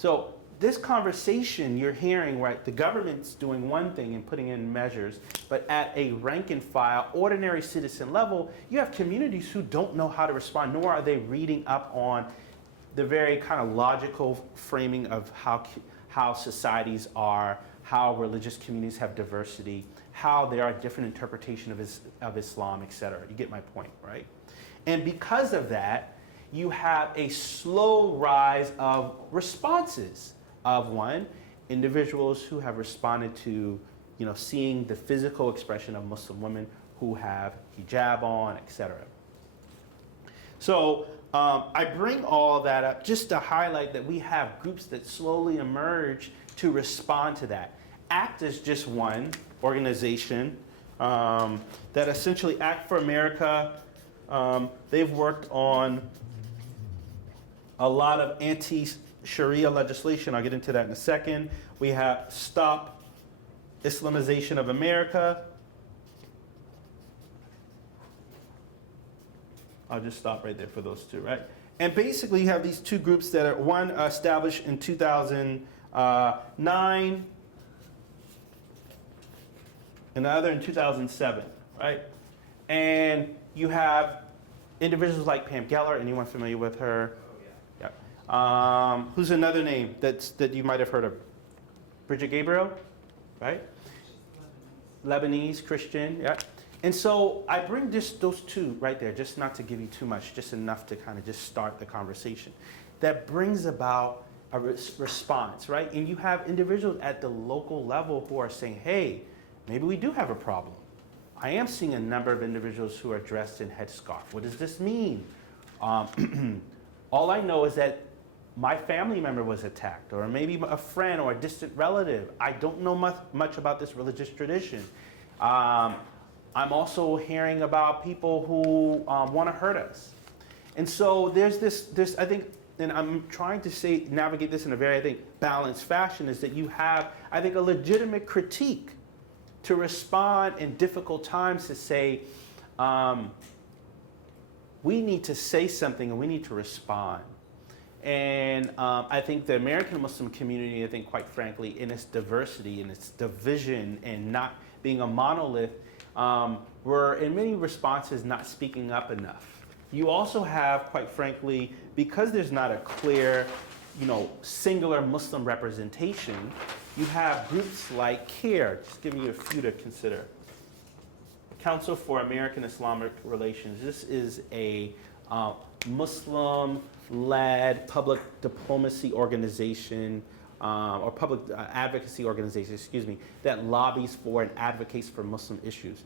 So this conversation you're hearing, right, the government's doing one thing and putting in measures, but at a rank and file, ordinary citizen level, you have communities who don't know how to respond, nor are they reading up on the very kind of logical framing of how societies are, how religious communities have diversity, how there are different interpretations of Islam, et cetera. You get my point, right? And because of that, you have a slow rise of responses of one, individuals who have responded to, seeing the physical expression of Muslim women who have hijab on, et cetera. So I bring all that up just to highlight that we have groups that slowly emerge to respond to that. ACT is just one organization that essentially, Act for America, they've worked on a lot of anti-Sharia legislation. I'll get into that in a second. We have Stop Islamization of America. I'll just stop right there for those two, right? And basically you have these two groups that are, one established in 2009 and the other in 2007, right? And you have individuals like Pam Geller. Anyone familiar with her? Who's another name that you might have heard of? Bridget Gabriel, right? Lebanese Christian, yeah. And so I bring those two right there, just not to give you too much, just enough to kind of just start the conversation. That brings about a response, right? And you have individuals at the local level who are saying, hey, maybe we do have a problem. I am seeing a number of individuals who are dressed in headscarf. What does this mean? All I know is that my family member was attacked, or maybe a friend or a distant relative. I don't know much about this religious tradition. I'm also hearing about people who want to hurt us. And so there's this, I think, and I'm trying to navigate this in a very, I think, balanced fashion, is that you have, I think, a legitimate critique to respond in difficult times to say, we need to say something and we need to respond. And I think the American Muslim community, I think, quite frankly, in its diversity and its division and not being a monolith, were in many responses not speaking up enough. You also have, quite frankly, because there's not a clear, singular Muslim representation, you have groups like CARE, just giving you a few to consider. Council for American-Islamic Relations. This is a Muslim-led public diplomacy organization, or public advocacy organization, that lobbies for and advocates for Muslim issues.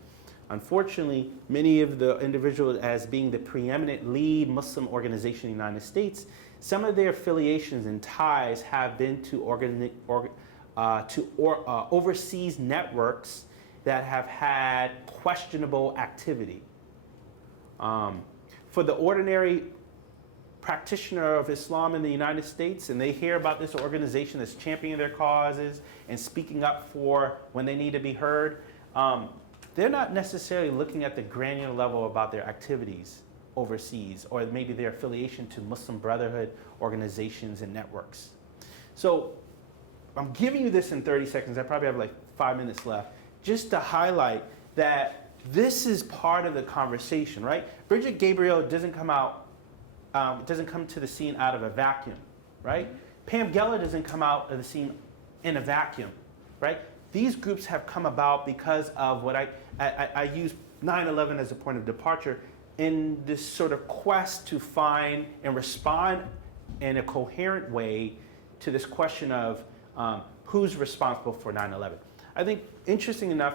Unfortunately, many of the individuals, as being the preeminent lead Muslim organization in the United States, some of their affiliations and ties have been to overseas networks that have had questionable activity. For the ordinary practitioner of Islam in the United States, and they hear about this organization that's championing their causes and speaking up for when they need to be heard, they're not necessarily looking at the granular level about their activities overseas, or maybe their affiliation to Muslim Brotherhood organizations and networks. So I'm giving you this in 30 seconds. I probably have like 5 minutes left, just to highlight that this is part of the conversation, right? Bridget Gabriel doesn't come to the scene out of a vacuum, right? Pam Geller doesn't come out of the scene in a vacuum, right? These groups have come about because of what I use 9/11 as a point of departure in this sort of quest to find and respond in a coherent way to this question of who's responsible for 9/11. I think, interesting enough,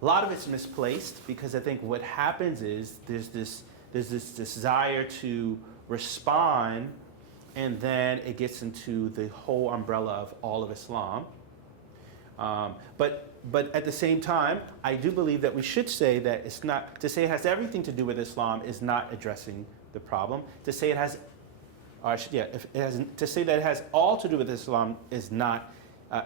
a lot of it's misplaced, because I think what happens is there's this desire to respond, and then it gets into the whole umbrella of all of Islam. But at the same time, I do believe that we should say that it's not, to say it has everything to do with Islam is not addressing the problem. To say it has, to say that it has all to do with Islam is not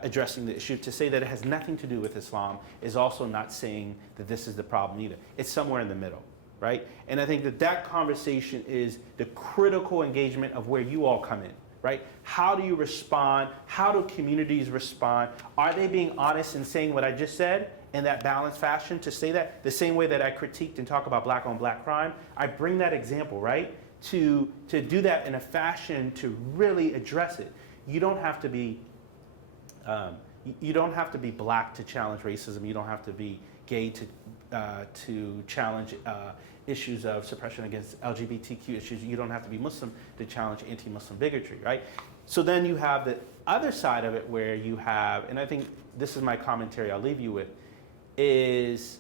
addressing the issue. To say that it has nothing to do with Islam is also not saying that this is the problem either. It's somewhere in the middle, right? And I think that conversation is the critical engagement of where you all come in, right? How do you respond? How do communities respond? Are they being honest in saying what I just said in that balanced fashion to say that? The same way that I critiqued and talk about black on black crime, I bring that example, right? To do that in a fashion to really address it. You don't have to be you don't have to be black to challenge racism. You don't have to be gay to challenge issues of suppression against LGBTQ issues. You don't have to be Muslim to challenge anti-Muslim bigotry, right? So then you have the other side of it where you have, and I think this is my commentary I'll leave you with, is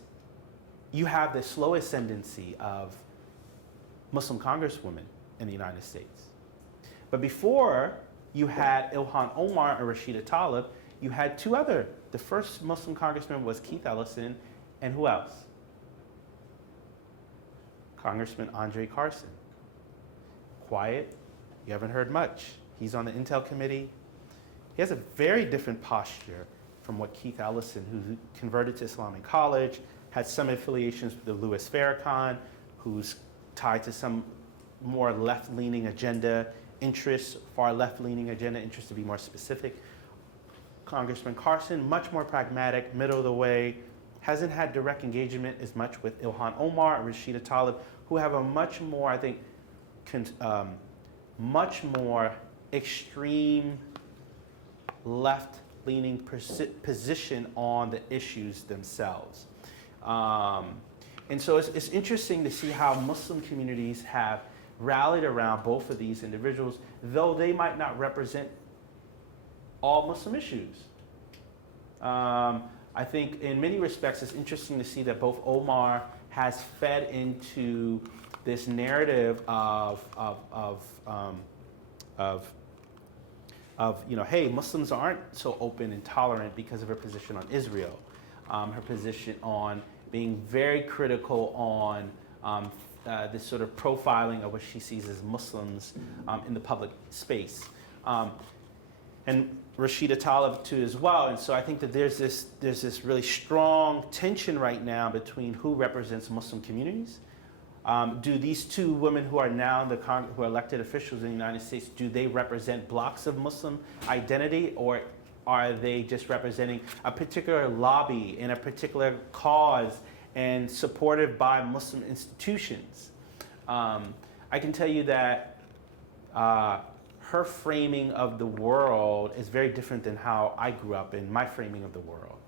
you have the slow ascendancy of Muslim congresswomen in the United States. But before you had Ilhan Omar and Rashida Tlaib, you had two other. The first Muslim congressman was Keith Ellison, and who else? Congressman Andre Carson. Quiet, you haven't heard much. He's on the Intel Committee. He has a very different posture from what Keith Ellison, who converted to Islamic College, had some affiliations with the Louis Farrakhan, who's tied to some more left-leaning agenda interests, far left-leaning agenda interests to be more specific. Congressman Carson, much more pragmatic, middle of the way, hasn't had direct engagement as much with Ilhan Omar and Rashida Tlaib, who have a much more, I think, much more extreme left-leaning position on the issues themselves. And so it's interesting to see how Muslim communities have rallied around both of these individuals, though they might not represent all Muslim issues. I think in many respects it's interesting to see that both Omar has fed into this narrative of you know, hey, Muslims aren't so open and tolerant because of her position on Israel, her position on being very critical on this sort of profiling of what she sees as Muslims in the public space. And Rashida Tlaib too as well. And so I think that there's this really strong tension right now between who represents Muslim communities. Do these two women who are now who are elected officials in the United States, do they represent blocks of Muslim identity, or are they just representing a particular lobby in a particular cause and supported by Muslim institutions? I can tell you that her framing of the world is very different than how I grew up in my framing of the world.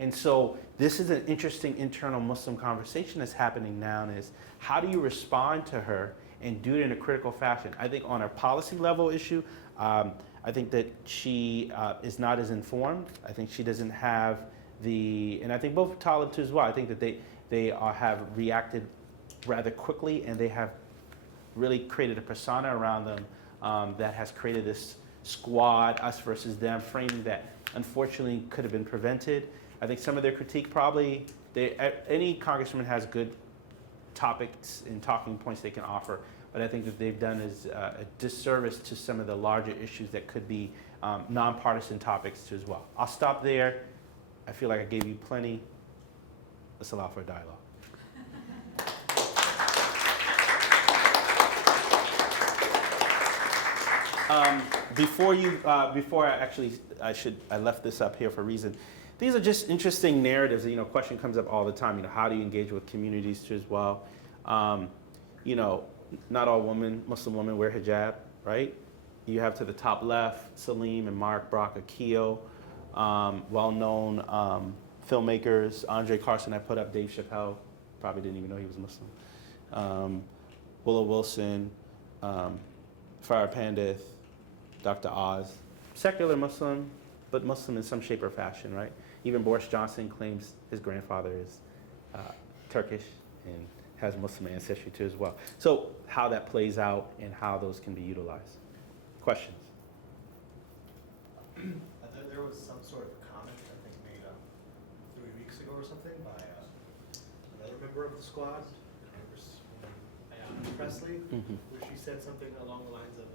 And so this is an interesting internal Muslim conversation that's happening now, and is how do you respond to her and do it in a critical fashion? I think on a policy level issue, I think that she is not as informed. I think she doesn't have and I think both Tlaib too as well, I think that they have reacted rather quickly, and they have really created a persona around them that has created this squad, us versus them framing that unfortunately could have been prevented. I think some of their critique probably, any congressman has good topics and talking points they can offer, but I think that they've done is a disservice to some of the larger issues that could be nonpartisan topics too as well. I'll stop there. I feel like I gave you plenty. Let's allow for a dialogue. I left this up here for a reason. These are just interesting narratives. You know, question comes up all the time. You know, how do you engage with communities too as well? You know, not all Muslim women wear hijab, right? You have to the top left, Salim and Mark Brock Akil, well-known filmmakers. Andre Carson, I put up Dave Chappelle, probably didn't even know he was Muslim. Willow Wilson, Farah Pandith, Dr. Oz, secular Muslim, but Muslim in some shape or fashion, right? Even Boris Johnson claims his grandfather is Turkish and has Muslim ancestry too as well. So how that plays out and how those can be utilized. Questions? There was some sort of comment, I think, made 3 weeks ago or something by another member of the squad, Congresswoman Ayanna Pressley, where she said something along the lines of,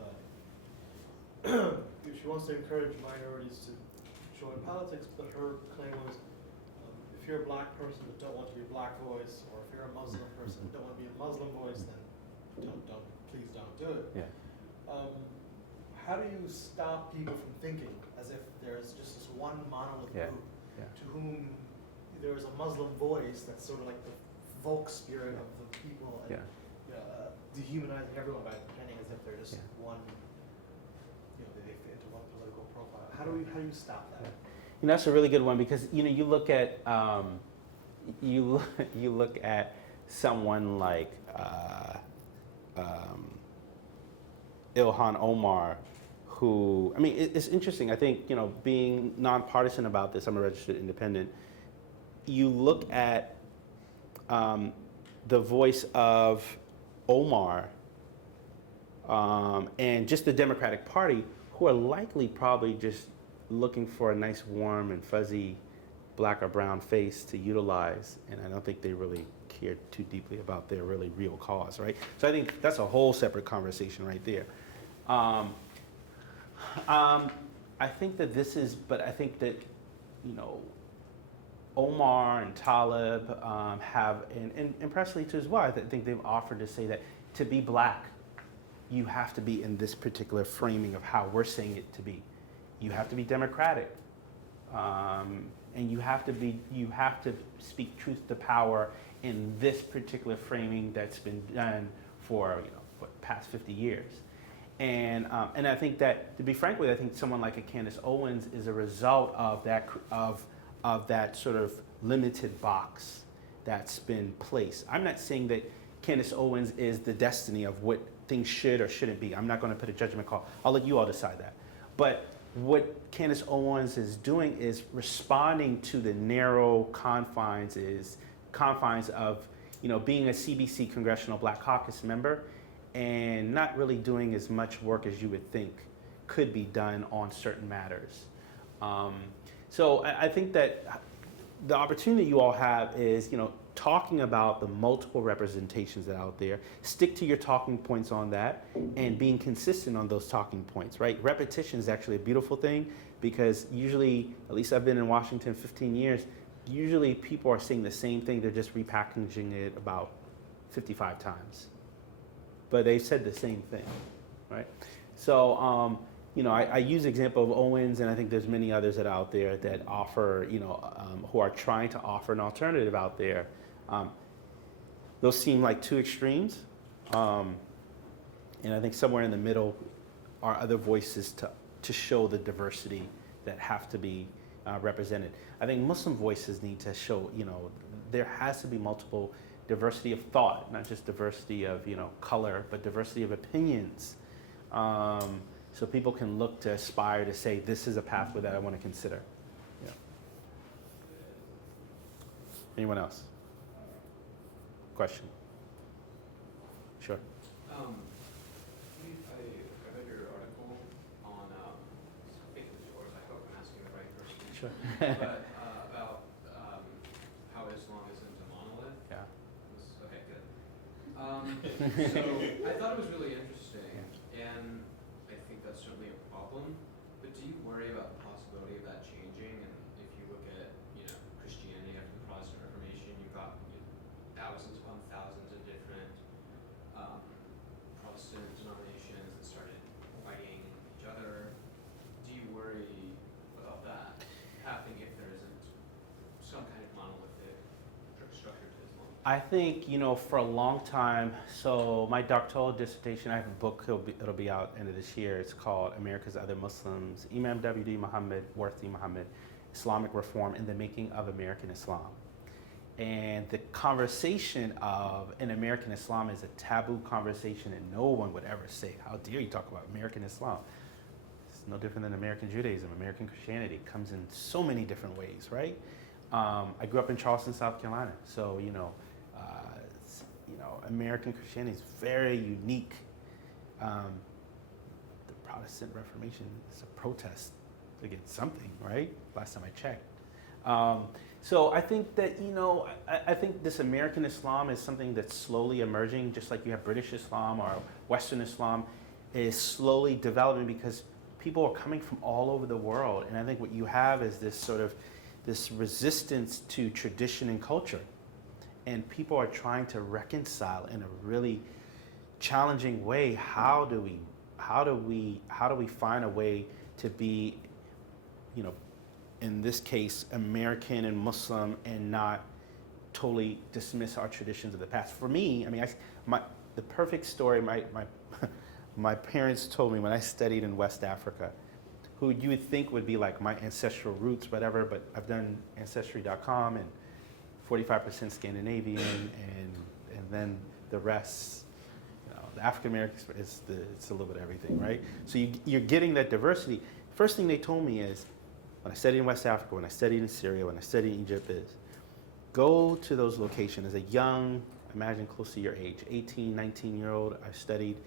she wants to encourage minorities to join politics, but her claim was, if you're a black person but don't want to be a black voice, or if you're a Muslim person but don't want to be a Muslim voice, then please don't do it. Yeah. how do you stop people from thinking as if there's just this one monolith Yeah, group yeah. to whom there is a Muslim voice that's sort of like the folk spirit of the people and dehumanizing everyone by pretending as if they're just one, they fit into one political profile. How do you stop that? You know, that's a really good one because you look at you look at someone like Ilhan Omar, who it's interesting. I think being nonpartisan about this. I'm a registered independent. You look at the voice of Omar and just the Democratic Party, who are likely probably just looking for a nice, warm, and fuzzy black or brown face to utilize, and I don't think they really care too deeply about their really real cause, right? So I think that's a whole separate conversation right there. I think that I think that, Omar and Talib have, and Presley too as well, I think they've offered to say that to be black, you have to be in this particular framing of how we're saying it to be. You have to be democratic, and you have to speak truth to power in this particular framing that's been done for past 50 years. And I think that, to be frank with you, I think someone like a Candace Owens is a result of that sort of limited box that's been placed. I'm not saying that Candace Owens is the destiny of what things should or shouldn't be. I'm not going to put a judgment call. I'll let you all decide that. But what Candace Owens is doing is responding to the narrow confines of being a CBC Congressional Black Caucus member and not really doing as much work as you would think could be done on certain matters. So I think that the opportunity you all have is, talking about the multiple representations that are out there. Stick to your talking points on that and being consistent on those talking points, right? Repetition is actually a beautiful thing because usually, at least I've been in Washington 15 years, usually people are saying the same thing, they're just repackaging it about 55 times. But they've said the same thing, right? So, I use the example of Owens, and I think there's many others that are out there that offer, who are trying to offer an alternative out there. Those seem like two extremes, and I think somewhere in the middle are other voices to show the diversity that have to be represented. I think Muslim voices need to show, there has to be multiple diversity of thought, not just diversity of color, but diversity of opinions. So people can look to aspire to say, this is a pathway that I want to consider. Yeah. Anyone else? Question? Sure. I read your article on, I think it's yours, I hope I'm asking the right person. Sure. But about how Islam isn't a monolith. Yeah. Okay, good. So I thought it was really interesting, and I think that's certainly a problem. But do you worry about the possibility of that changing? And if you look at, Christianity after the Protestant Reformation, you've got thousands upon thousands of different Protestant denominations that started fighting each other. Do you worry about that happening if there isn't some kind of monolithic structure to Islam? I think, for a long time, so my doctoral dissertation, I have a book, it'll be out end of this year. It's called America's Other Muslims, Imam W.D. Muhammad, Worthy Muhammad, Islamic Reform in the Making of American Islam. And the conversation of an American Islam is a taboo conversation, and no one would ever say, how dare you talk about American Islam? It's no different than American Judaism. American Christianity comes in so many different ways, right? I grew up in Charleston, South Carolina, so American Christianity is very unique. The Protestant Reformation is a protest against something, right? Last time I checked. So I think that, I think this American Islam is something that's slowly emerging, just like you have British Islam or Western Islam is slowly developing because people are coming from all over the world. And I think what you have is this resistance to tradition and culture. And people are trying to reconcile in a really challenging way, how do we how do we find a way to be, you know, in this case, American and Muslim, and not totally dismiss our traditions of the past. For me, I mean, the perfect story my parents told me when I studied in West Africa, who you would think would be like my ancestral roots, whatever, but I've done Ancestry.com and 45% Scandinavian, and then the rest, you know, the African Americans, it's a little bit of everything, right? So you're getting that diversity. First thing they told me is, when I studied in West Africa, when I studied in Syria, when I studied in Egypt, is go to those locations as a young, imagine close to your age, 18, 19-year-old, I studied,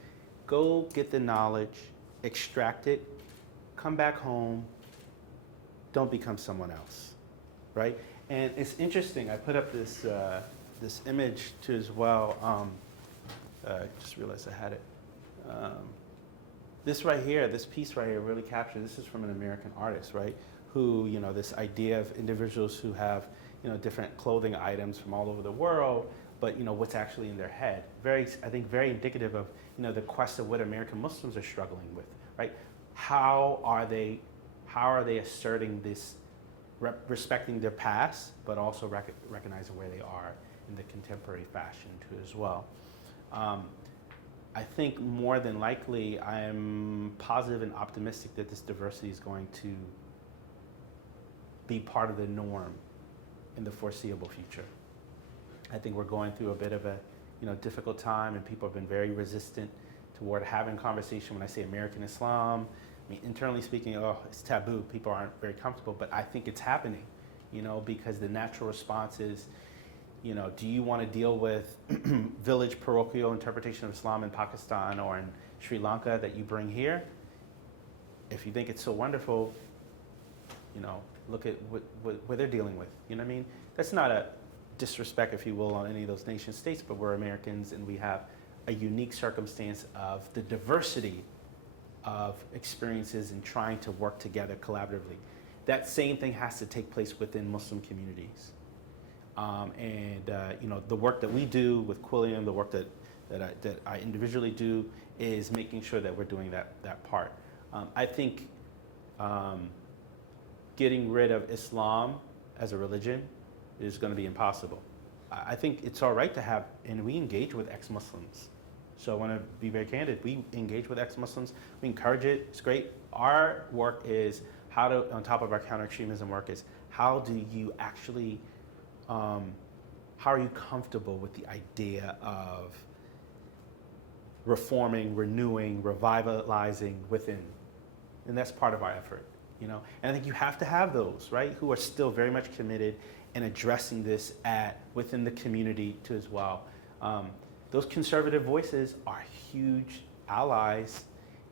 go get the knowledge, extract it, come back home, don't become someone else, right? And it's interesting, I put up this image too as well. I just realized I had it. This right here, this piece right here really captures, this is from an American artist, right? Who, you know, this idea of individuals who have, you know, different clothing items from all over the world, but, you know, what's actually in their head. I think very indicative of, you know, the quest of what American Muslims are struggling with, right? How are they asserting this, respecting their past, but also recognizing where they are in the contemporary fashion too as well. I think more than likely, I'm positive and optimistic that this diversity is going to be part of the norm in the foreseeable future. I think we're going through a bit of a, you know, difficult time, and people have been very resistant toward having conversation. When I say American Islam, I mean, internally speaking, it's taboo. People aren't very comfortable, but I think it's happening, you know, because the natural response is, you know, do you want to deal with village parochial interpretation of Islam in Pakistan or in Sri Lanka that you bring here? If you think it's so wonderful, you know, look at what they're dealing with. You know what I mean? That's not a disrespect, if you will, on any of those nation states, but we're Americans and we have a unique circumstance of the diversity of experiences and trying to work together collaboratively. That same thing has to take place within Muslim communities. You know, the work that we do with Quilliam, the work that I individually do, is making sure that we're doing that part. I think getting rid of Islam as a religion is going to be impossible. I think it's all right to have, and we engage with ex-Muslims. So I want to be very candid. We engage with ex-Muslims. We encourage it. It's great. Our work is how to, on top of our counter-extremism work, is how do you actually, how are you comfortable with the idea of reforming, renewing, revitalizing within? And that's part of our effort, you know? And I think you have to have those, right, who are still very much committed in addressing this within the community too as well. Those conservative voices are huge allies,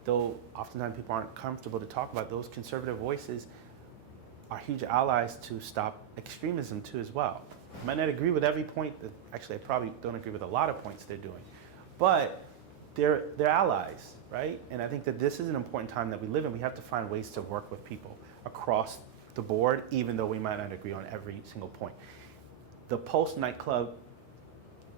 though oftentimes people aren't comfortable to talk about. Those conservative voices are huge allies to stop extremism too as well. I might not agree with every point actually I probably don't agree with a lot of points they're doing, but they're allies, right? And I think that this is an important time that we live in. We have to find ways to work with people across the board, even though we might not agree on every single point. The Pulse nightclub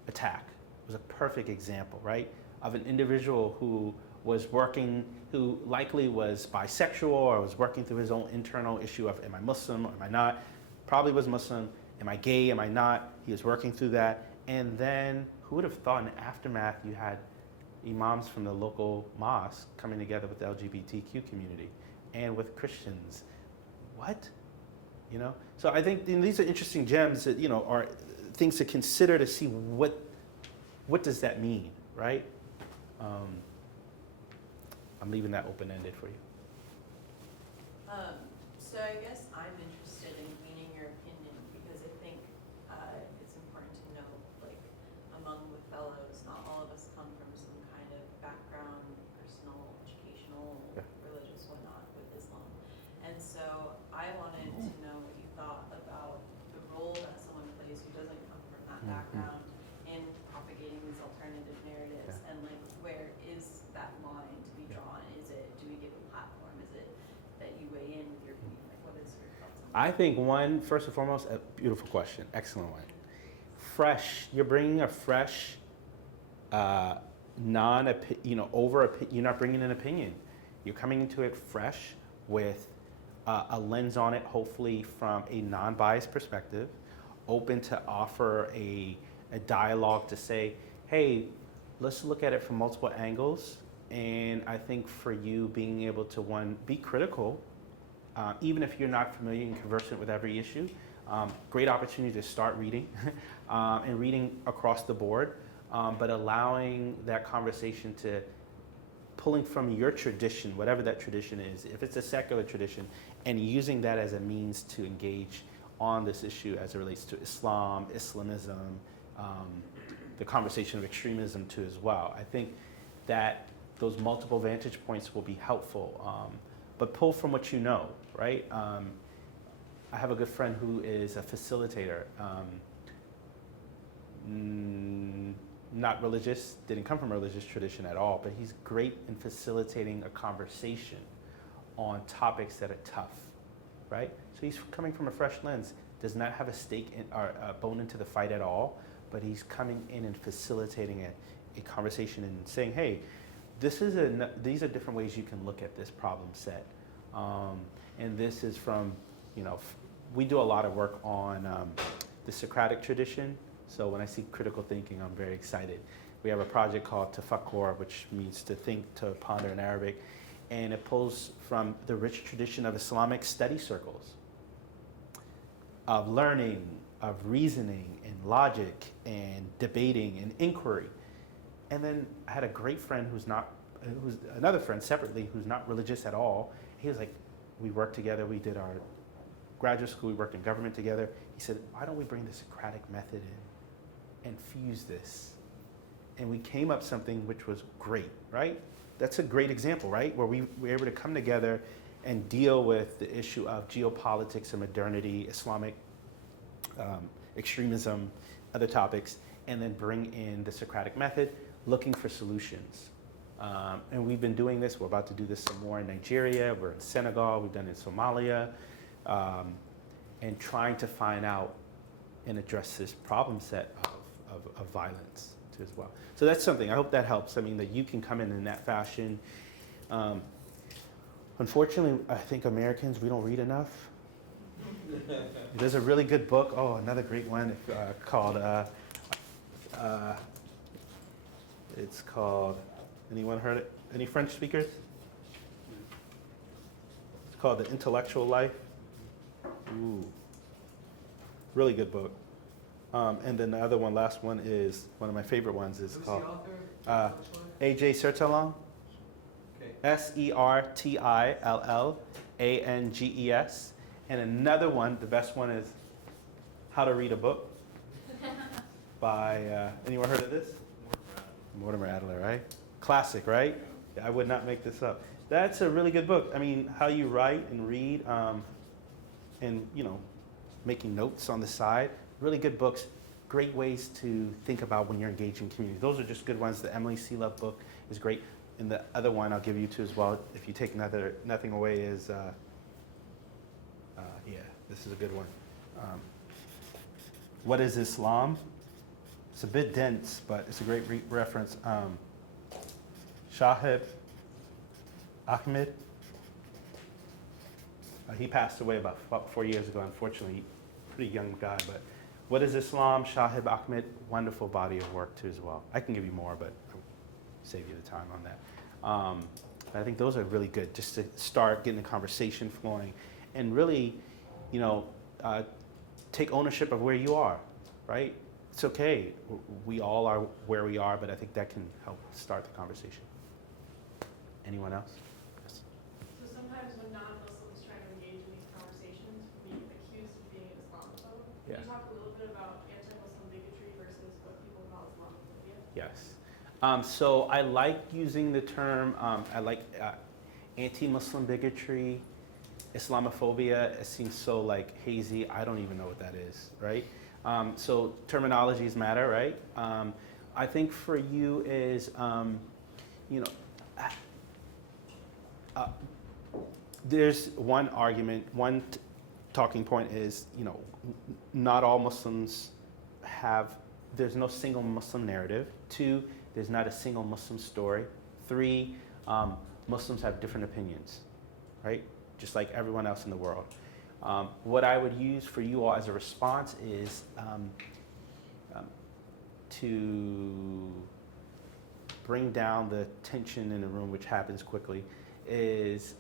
attack was a perfect example, right, of an individual who was working, who likely was bisexual or was working through his own internal issue of, am I Muslim or am I not? Probably was Muslim. Am I gay? Am I not? He was working through that. And then who would have thought in the aftermath you had imams from the local mosque coming together with the LGBTQ community and with Christians? What? You know? So I think these are interesting gems that, you know, are things to consider to see what does that mean, right? I'm leaving that open-ended for you. So I guess I'm interested in gaining your opinion because I think it's important to know, like, among the fellows, not all of us come from some kind of background, personal, educational, religious, whatnot, with Islam. And so I wanted to know what you thought about the role that someone plays who doesn't come from that background in propagating these alternative narratives, and like, where is that line to be drawn? Is it, do we give a platform? Is it that you weigh in with your opinion? Like, what is your thoughts on that? I think first and foremost, a beautiful question, excellent one. Fresh, you're bringing a fresh you're not bringing an opinion. You're coming into it fresh with a lens on it, hopefully from a non-biased perspective, open to offer a dialogue to say, hey, let's look at it from multiple angles. And I think for you being able to, one, be critical, even if you're not familiar and conversant with every issue, great opportunity to start reading and reading across the board, but allowing that conversation to pulling from your tradition, whatever that tradition is, if it's a secular tradition, and using that as a means to engage on this issue as it relates to Islam, Islamism, the conversation of extremism too as well. I think that those multiple vantage points will be helpful, but pull from what you know, right? I have a good friend who is a facilitator, not religious, didn't come from a religious tradition at all, but he's great in facilitating a conversation on topics that are tough, right? So he's coming from a fresh lens, does not have a stake in, or a bone into the fight at all, but he's coming in and facilitating a conversation and saying, hey, these are different ways you can look at this problem set. And this is from, we do a lot of work on the Socratic tradition. So when I see critical thinking, I'm very excited. We have a project called Tafakkur, which means to think, to ponder in Arabic. And it pulls from the rich tradition of Islamic study circles, of learning, of reasoning, and logic, and debating, and inquiry. And then I had a great friend who's another friend separately who's not religious at all. He was like, we worked together, we did our graduate school, we worked in government together. He said, why don't we bring the Socratic method in and fuse this? And we came up something which was great, right? That's a great example, right? Where we were able to come together and deal with the issue of geopolitics and modernity, Islamic extremism, other topics, and then bring in the Socratic method, looking for solutions. And we've been doing this. We're about to do this some more in Nigeria. We're in Senegal. We've done it in Somalia. And trying to find out and address this problem set of violence too as well. So that's something. I hope that helps. I mean, that you can come in that fashion. Unfortunately, I think Americans, we don't read enough. There's a really good book. Oh, another great one called, it's called, anyone heard it? Any French speakers? It's called The Intellectual Life. Ooh, really good book. And then the other one, last one, is one of my favorite ones. Is called A.J. Sertillanges. Okay. Sertillanges. And another one, the best one, is How to Read a Book by, anyone heard of this? Mortimer Adler, right? Classic, right? I would not make this up. That's a really good book. I mean, how you write and read, and making notes on the side. Really good books. Great ways to think about when you're engaged in community. Those are just good ones. The Emily C. Love book is great. And the other one I'll give you too as well, if you take nothing away, is, this is a good one. What is Islam? It's a bit dense, but it's a great reference. Shahid Ahmed. He passed away about 4 years ago, unfortunately. Pretty young guy, but What is Islam? Shahid Ahmed, wonderful body of work too as well. I can give you more, but I'll save you the time on that. I think those are really good, just to start getting the conversation flowing, and really, take ownership of where you are, right? It's okay. We all are where we are, but I think that can help start the conversation. Anyone else? Yes. So sometimes when non-Muslims try to engage in these conversations, we get accused of being Islamophobe. Yeah. Can you talk a little bit about anti-Muslim bigotry versus what people call Islamophobia? Yes. So I like using the term, anti-Muslim bigotry, Islamophobia. It seems so hazy. I don't even know what that is, right? So terminologies matter, right? I think for you is, there's one argument, talking point is, not all Muslims there's no single Muslim narrative. Two, there's not a single Muslim story. 3, Muslims have different opinions, right? Just like everyone else in the world. What I would use for you all as a response is to bring down the tension in the room, which happens quickly, is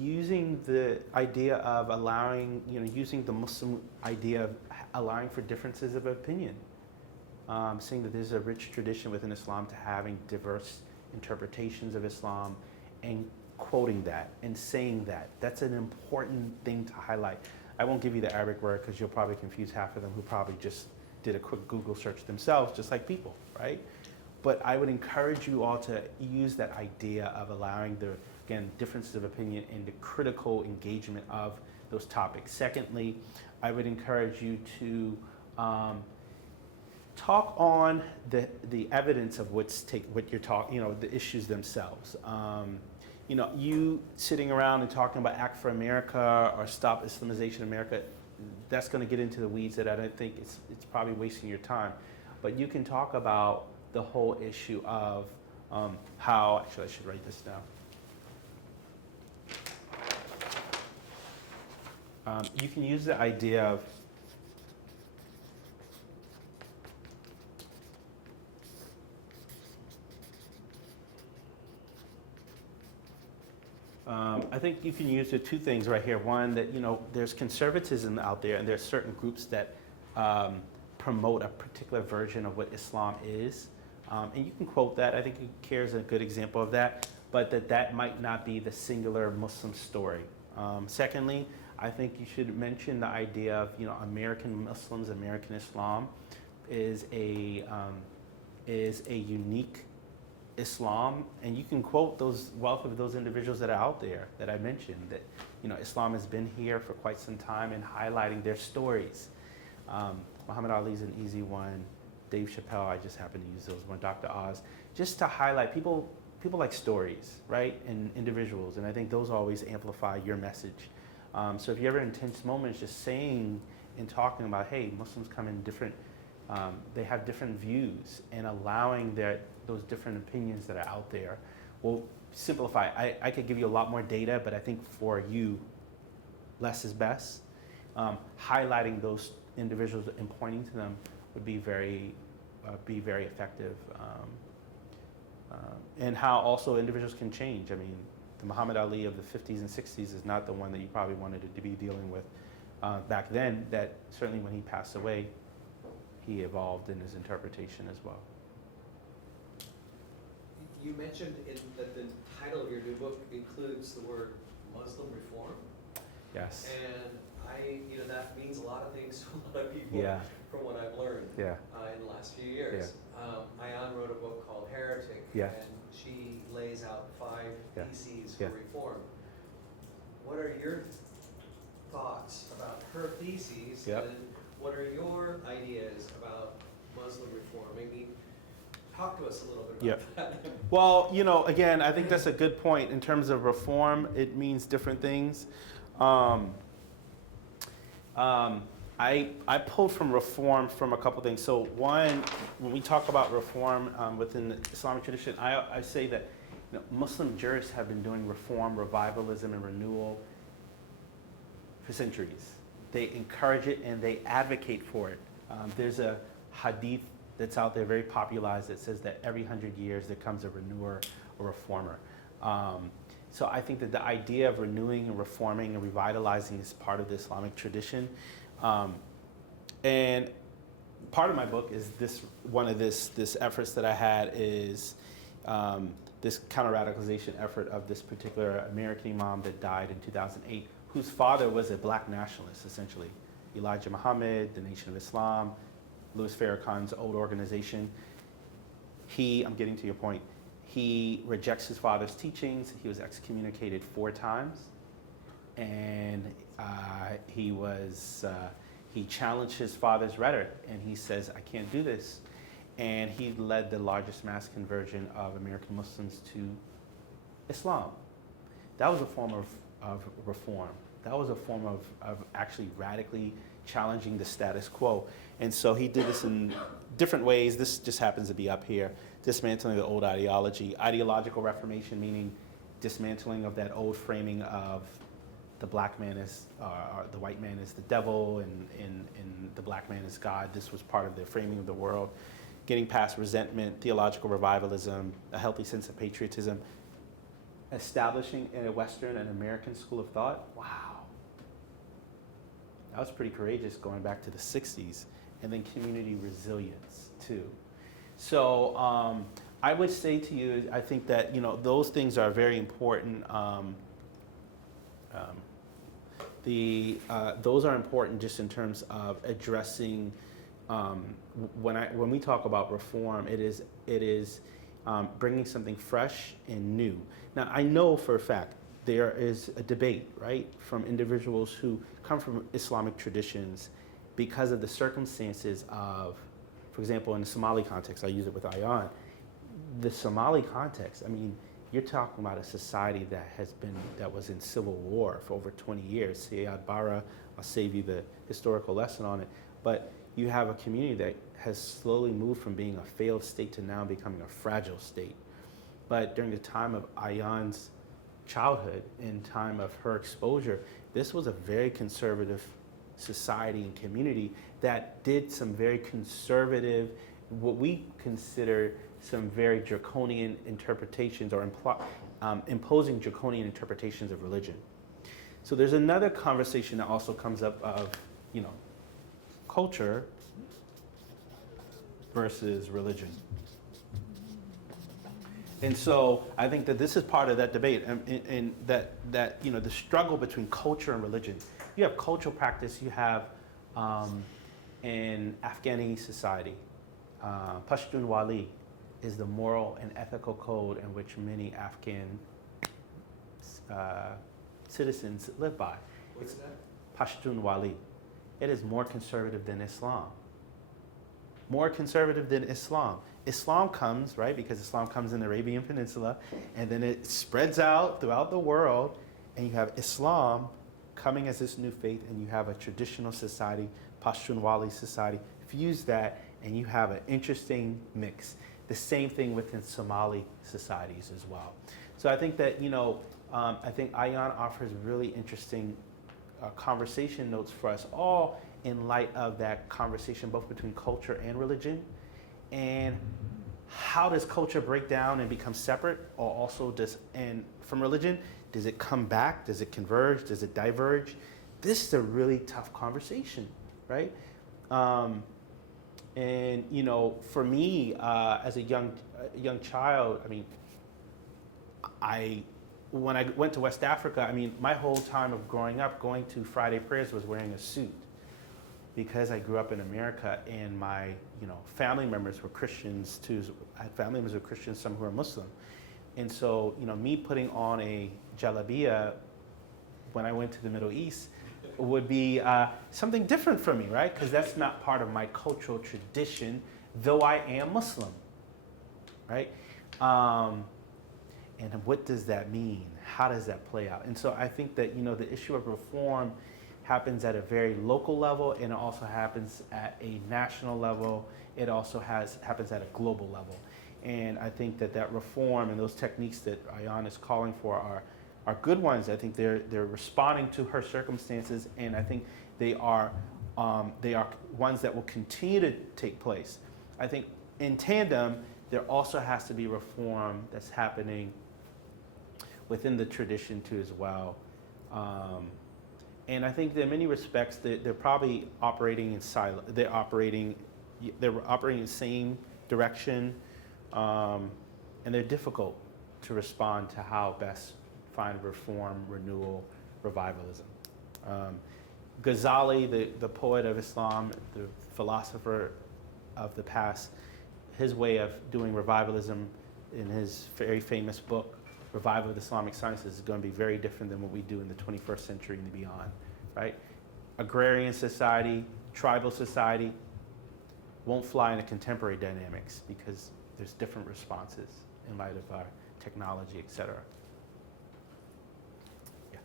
using the idea of allowing, using the Muslim idea of allowing for differences of opinion. Saying that there's a rich tradition within Islam to having diverse interpretations of Islam and quoting that and saying that. That's an important thing to highlight. I won't give you the Arabic word because you'll probably confuse half of them who probably just did a quick Google search themselves, just like people, right? But I would encourage you all to use that idea of allowing the, again, differences of opinion and the critical engagement of those topics. Secondly, I would encourage you to talk on the evidence of what you're talking, the issues themselves. You sitting around and talking about Act for America or Stop Islamization America, that's going to get into the weeds that I don't think it's probably wasting your time. But you can talk about the whole issue of how, actually I should write this down. You can use the idea of I think you can use the 2 things right here. One, that there's conservatism out there, and there's certain groups that promote a particular version of what Islam is, and you can quote that. I think CARE is a good example of that, but that might not be the singular Muslim story. Secondly, I think you should mention the idea of American Muslims, American Islam is a unique Islam, and you can quote those wealth of those individuals that are out there that I mentioned, that Islam has been here for quite some time and highlighting their stories. Muhammad Ali is an easy one. Dave Chappelle, I just happen to use those one. Dr. Oz, just to highlight people like stories, right, and individuals, and I think those always amplify your message. So if you're ever in tense moments, just saying and talking about, hey, Muslims come in different, they have different views, and allowing those different opinions that are out there will simplify. I could give you a lot more data, but I think for you, less is best. Highlighting those individuals and pointing to them would be very effective. And how also individuals can change. I mean, the Muhammad Ali of the 50s and 60s is not the one that you probably wanted to be dealing with back then. That certainly when he passed away, he evolved in his interpretation as well. You mentioned that the title of your new book includes the word Muslim reform. Yes. And that means a lot of things to a lot of people, Yeah. from what I've learned Yeah. In the last few years. Ayan wrote a book called Heretic, Yeah. and she lays out 5 Yeah. theses Yeah. for reform. What are your thoughts about her theses, Yep. and what are your ideas about Muslim reform? Maybe talk to us a little bit about Yep. that. Well, again, I think that's a good point. In terms of reform, it means different things. I pulled from reform from a couple things. So one, when we talk about reform within the Islamic tradition, I say that Muslim jurists have been doing reform, revivalism, and renewal for centuries. They encourage it and they advocate for it. There's a hadith that's out there, very popularized, that says that every 100 years there comes a renewer or reformer. So I think that the idea of renewing and reforming and revitalizing is part of the Islamic tradition. And part of my book is this efforts that I had is this counter-radicalization effort of this particular American imam that died in 2008, whose father was a black nationalist, essentially. Elijah Muhammad, the Nation of Islam, Louis Farrakhan's old organization. I'm getting to your point, he rejects his father's teachings. He was excommunicated 4 times. And he challenged his father's rhetoric, and he says, I can't do this. And he led the largest mass conversion of American Muslims to Islam. That was a form of reform. That was a form of actually radically challenging the status quo. And so he did this in different ways. This just happens to be up here. Dismantling the old ideology. Ideological reformation, meaning dismantling of that old framing of the black man is, or the white man is the devil, and the black man is God. This was part of their framing of the world. Getting past resentment, theological revivalism, a healthy sense of patriotism. Establishing a Western and American school of thought. Wow. That was pretty courageous going back to the 60s. And then community resilience too. So I would say to you, I think that, you know, those things are very important. Those are important just in terms of addressing, when we talk about reform, it is bringing something fresh and new. Now, I know for a fact there is a debate, right, from individuals who come from Islamic traditions because of the circumstances of, for example, in the Somali context, I use it with Ayan, the Somali context, I mean, you're talking about a society that was in civil war for over 20 years. Sayad Barra, I'll save you the historical lesson on it. But you have a community that has slowly moved from being a failed state to now becoming a fragile state. But during the time of Ayan's childhood, in time of her exposure, this was a very conservative society and community that did some very conservative, what we consider some very draconian interpretations or imposing draconian interpretations of religion. So there's another conversation that also comes up of, you know, culture versus religion. And so I think that this is part of that debate, and that you know, the struggle between culture and religion. You have cultural practice, you have in Afghani society, Pashtunwali is the moral and ethical code in which many Afghan citizens live by. What's that? Pashtunwali. It is more conservative than Islam. More conservative than Islam. Islam comes, right, because Islam comes in the Arabian Peninsula, and then it spreads out throughout the world, and you have Islam coming as this new faith, and you have a traditional society, Pashtunwali society. Fuse that, and you have an interesting mix. The same thing within Somali societies as well. So I think that, you know, I think Ayan offers really interesting conversation notes for us all in light of that conversation both between culture and religion. And how does culture break down and become separate, or also and from religion, does it come back? Does it converge? Does it diverge? This is a really tough conversation, right? And you know, for me, as a young child, I mean, when I went to West Africa, I mean, my whole time of growing up, going to Friday prayers was wearing a suit, because I grew up in America, and my, you know, family members were Christians too. I had family members who were Christians, some who were Muslim. And so, you know, me putting on a jalabiya when I went to the Middle East would be something different for me, right? Because that's not part of my cultural tradition, though I am Muslim, right? And what does that mean? How does that play out? And so I think that, you know, the issue of reform happens at a very local level, and it also happens at a national level. It also happens at a global level. And I think that reform and those techniques that Ayan is calling for are good ones. I think they're responding to her circumstances, and I think they are ones that will continue to take place. I think in tandem, there also has to be reform that's happening within the tradition too as well. And I think that in many respects, they're probably operating in silo. They're operating in the same direction, and they're difficult to respond to how best find reform, renewal, revivalism. Ghazali, the poet of Islam, the philosopher of the past, his way of doing revivalism in his very famous book, Revival of the Islamic Sciences, is going to be very different than what we do in the 21st century and beyond, right? Agrarian society, tribal society won't fly in the contemporary dynamics because there's different responses in light of our technology, et cetera. Yeah.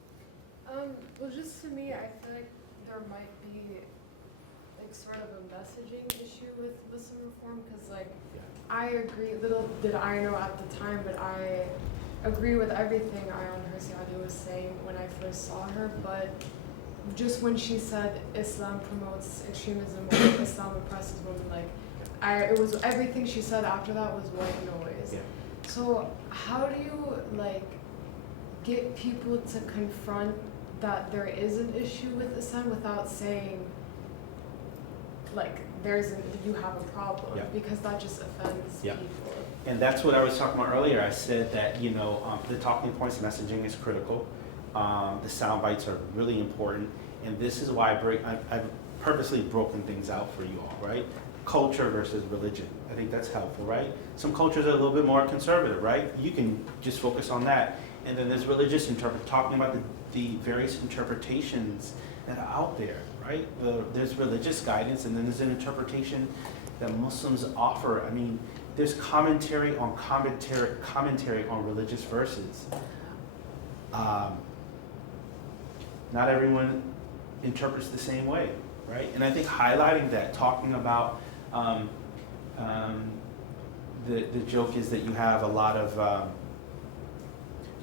Well, just to me, I feel like there might be like sort of a messaging issue with Muslim reform, because like I agree. Little did I know at the time, but I agree with everything Ayan Hirsiadi was saying when I first saw her. But just when she said Islam promotes extremism or Islam oppresses women, like it was everything she said after that was white noise. Yeah. So how do you like get people to confront that there is an issue with Islam without saying like you have a problem? Yeah. Because that just offends Yeah. people. And that's what I was talking about earlier. I said that, the talking points messaging is critical. The sound bites are really important. And this is why I've purposely broken things out for you all, right? Culture versus religion. I think that's helpful, right? Some cultures are a little bit more conservative, right? You can just focus on that. And then there's religious talking about the various interpretations that are out there, right? There's religious guidance, and then there's an interpretation that Muslims offer. I mean, there's commentary on religious verses. Not everyone interprets the same way, right? And I think highlighting that, talking about the joke is that you have a lot of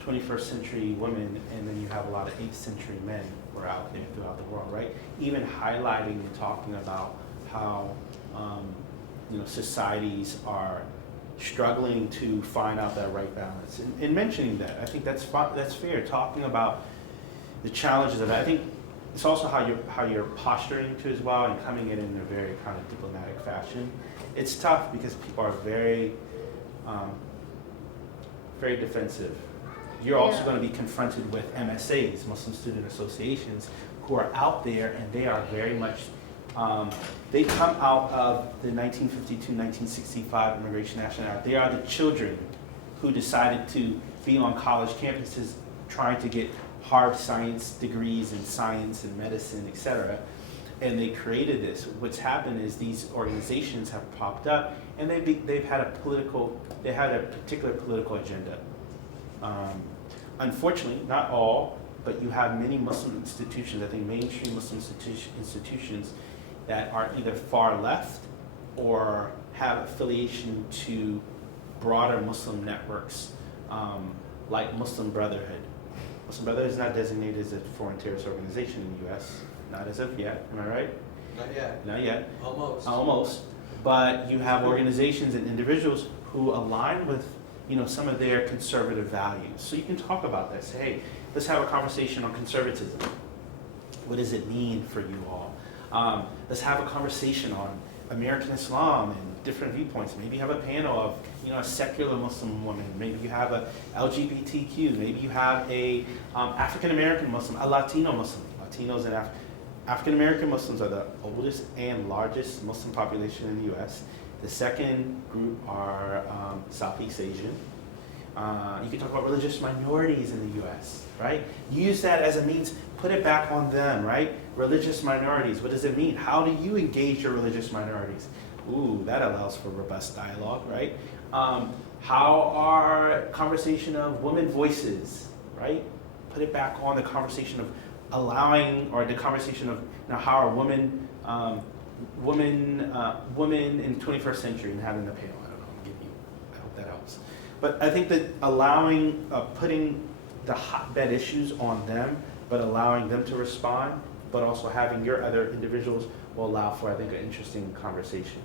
21st century women, and then you have a lot of 8th century men who are out there throughout the world, right? Even highlighting and talking about how societies are struggling to find out that right balance, and mentioning that. I think that's fair. Talking about the challenges of that. I think it's also how you're posturing to as well, and coming in a very kind of diplomatic fashion. It's tough because people are very, very defensive. You're also going to be confronted with MSAs, Muslim Student Associations, who are out there, and they are very much, they come out of the 1952-1965 Immigration Action Act. They are the children who decided to be on college campuses trying to get hard science degrees in science and medicine, etc. And they created this. What's happened is these organizations have popped up, and they've had a particular political agenda. Unfortunately, not all, but you have many Muslim institutions, I think mainstream Muslim institutions that are either far left or have affiliation to broader Muslim networks, like Muslim Brotherhood. Muslim Brotherhood is not designated as a foreign terrorist organization in the U.S., not as of yet, am I right? Not yet. Not yet. Almost. Almost. But you have organizations and individuals who align with some of their conservative values. So you can talk about that. Say, hey, let's have a conversation on conservatism. What does it mean for you all? Let's have a conversation on American Islam and different viewpoints. Maybe you have a panel of a secular Muslim woman. Maybe you have a LGBTQ. Maybe you have a African American Muslim, a Latino Muslim. Latinos and African American Muslims are the oldest and largest Muslim population in the U.S. The second group are Southeast Asian. You can talk about religious minorities in the U.S., right? Use that as a means, put it back on them, right? Religious minorities, what does it mean? How do you engage your religious minorities? Ooh, that allows for robust dialogue, right? How are conversation of women voices, right? Put it back on the conversation of allowing, or the conversation of how are women in the 21st century, and having the panel. I don't know, I hope that helps. But I think that allowing, putting the hotbed issues on them, but allowing them to respond, but also having your other individuals will allow for, I think, an interesting conversation.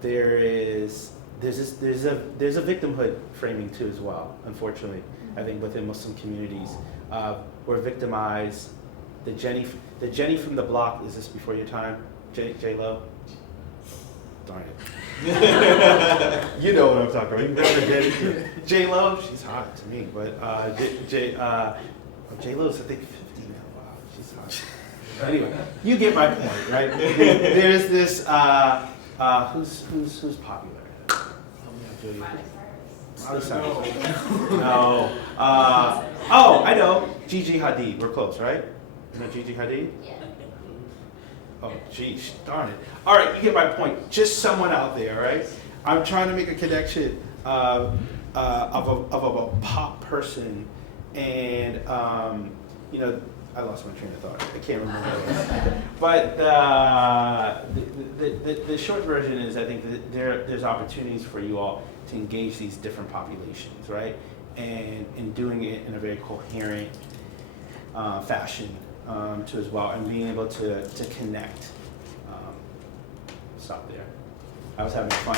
There's a victimhood framing too as well, unfortunately. I think within Muslim communities, we're victimized. The Jenny from the block, is this before your time? J-Lo? Darn it. You know what I'm talking about. You remember J-Lo? She's hot to me, but J-Lo's I think 50 now. Wow, she's hot. Anyway, you get my point, right? There's this who's popular? Miley Cyrus. No. Oh, I know. Gigi Hadid. We're close, right? You know Gigi Hadid? Yeah. Oh, geez, darn it. All right, you get my point. Just someone out there, right? I'm trying to make a connection. of a pop person, and you know, I lost my train of thought. I can't remember what it was. But the short version is, I think that there's opportunities for you all to engage these different populations, right? And doing it in a very coherent fashion too as well, and being able to connect. Stop there. I was having fun.